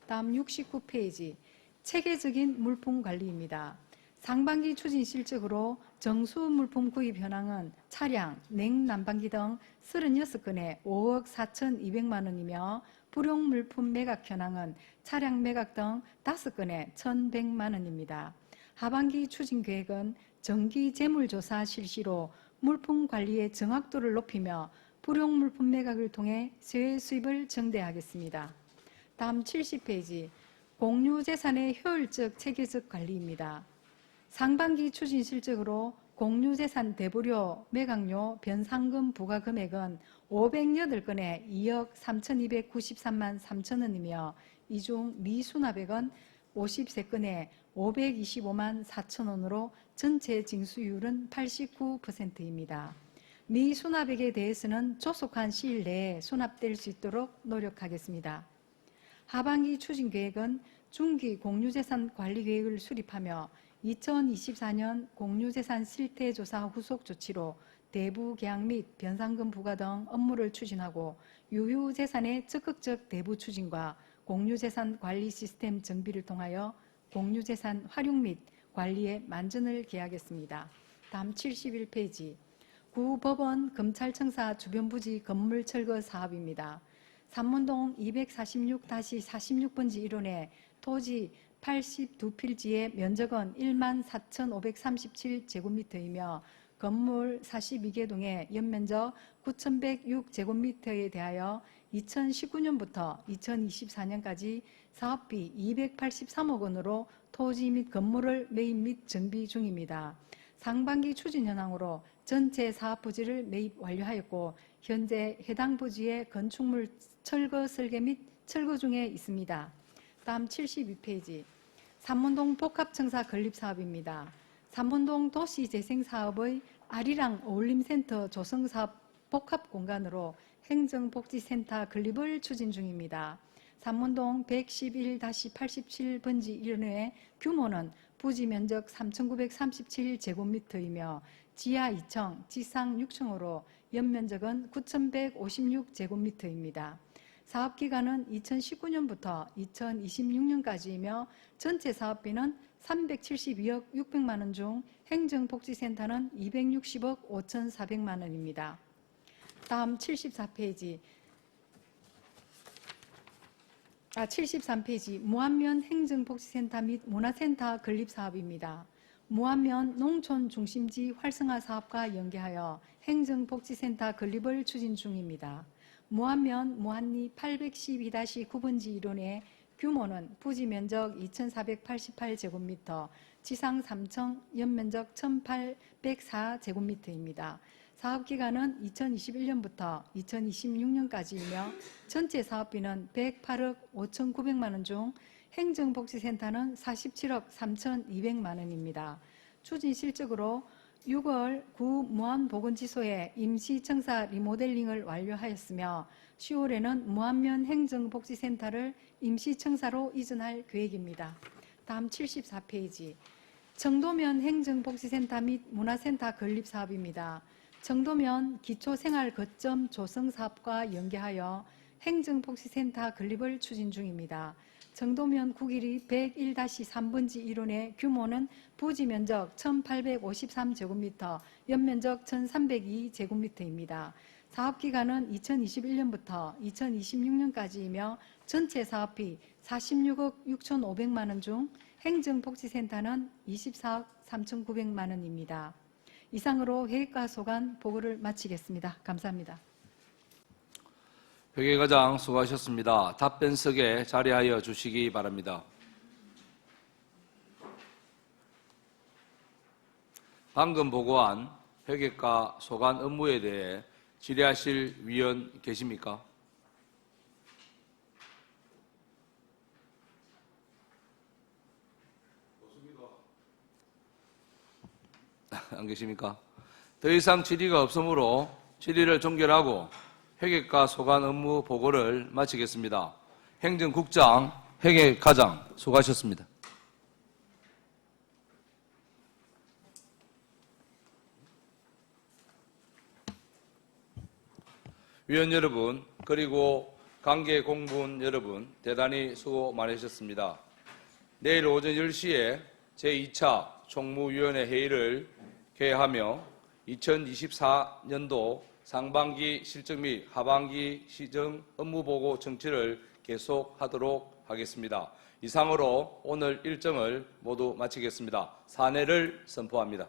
다음 69페이지 체계적인 물품 관리입니다. 상반기 추진 실적으로 정수 물품 구입 현황은 차량, 냉난방기 등 36건에 5억 4,200만 원이며 불용 물품 매각 현황은 차량 매각 등 5건에 1,100만 원입니다. 하반기 추진 계획은 정기 재물조사 실시로 물품 관리의 정확도를 높이며 불용 물품 매각을 통해 세외 수입을 증대하겠습니다. 다음 70페이지 공유재산의 효율적 체계적 관리입니다. 상반기 추진 실적으로 공유재산 대부료, 매각료, 변상금 부과 금액은 508건에 2억 3,293만 3천 원이며 이 중 미수납액은 53건에 525만 4천 원으로 전체 징수율은 89%입니다. 미수납액에 대해서는 조속한 시일 내에 수납될 수 있도록 노력하겠습니다. 하반기 추진 계획은 중기 공유재산 관리 계획을 수립하며 2024년 공유재산 실태조사 후속 조치로 대부 계약 및 변상금 부과 등 업무를 추진하고 유휴재산의 적극적 대부 추진과 공유재산 관리 시스템 정비를 통하여 공유재산 활용 및 관리에 만전을 기하겠습니다. 다음 71페이지. 구법원 검찰청사 주변부지 건물 철거 사업입니다. 삼문동 246-46번지 1원에 토지 82필지의 면적은 14,537제곱미터이며 건물 42개 동의 연면적 9,106제곱미터에 대하여 2019년부터 2024년까지 사업비 283억 원으로 토지 및 건물을 매입 및 정비 중입니다. 상반기 추진 현황으로 전체 사업 부지를 매입 완료하였고 현재 해당 부지의 건축물 철거 설계 및 철거 중에 있습니다. 다음 72페이지. 삼문동 복합청사 건립사업입니다. 삼문동 도시재생사업의 아리랑 어울림센터 조성사업 복합공간으로 행정복지센터 건립을 추진 중입니다. 삼문동 111-87번지 1원의 규모는 부지 면적 3,937제곱미터이며 지하 2층, 지상 6층으로 연면적은 9,156제곱미터입니다. 사업기간은 2019년부터 2026년까지이며 전체 사업비는 372억 600만 원 중 행정복지센터는 260억 5,400만 원입니다. 다음 74페이지. 73페이지. 무안면 행정복지센터 및 문화센터 건립사업입니다. 무안면 농촌 중심지 활성화 사업과 연계하여 행정복지센터 건립을 추진 중입니다. 무안면 무안리 812-9번지 1원의 규모는 부지 면적 2,488제곱미터, 지상 3층, 연면적 1,804제곱미터입니다. 사업기간은 2021년부터 2026년까지이며 전체 사업비는 108억 5,900만 원 중 행정복지센터는 47억 3,200만 원입니다. 추진 실적으로 6월 구 무안보건지소의 임시청사 리모델링을 완료하였으며 10월에는 무안면 행정복지센터를 임시청사로 이전할 계획입니다. 다음 74페이지. 정도면 행정복지센터 및 문화센터 건립사업입니다. 정도면 기초생활거점 조성사업과 연계하여 행정복지센터 건립을 추진 중입니다. 정도면 국일이 101-3번지 1원의 규모는 부지 면적 1,853제곱미터, 연면적 1,302제곱미터입니다. 사업기간은 2021년부터 2026년까지이며 전체 사업비 46억 6,500만 원 중 행정복지센터는 24억 3,900만 원입니다. 이상으로 회계과 소관 보고를 마치겠습니다. 감사합니다. 회계과장 수고하셨습니다. 답변석에 자리하여 주시기 바랍니다. 방금 보고한 회계과 소관 업무에 대해 질의하실 위원 계십니까? 안 계십니까? 더 이상 질의가 없으므로 질의를 종결하고 회계과 소관 업무 보고를 마치겠습니다. 행정국장, 회계과장 수고하셨습니다. 위원 여러분, 그리고 관계 공무원 여러분, 대단히 수고 많으셨습니다. 내일 오전 10시에 제2차 총무위원회 회의를 개하며 2024년도 상반기 실적 및 하반기 시정 업무보고 청취를 계속하도록 하겠습니다. 이상으로 오늘 일정을 모두 마치겠습니다. 사내를 선포합니다.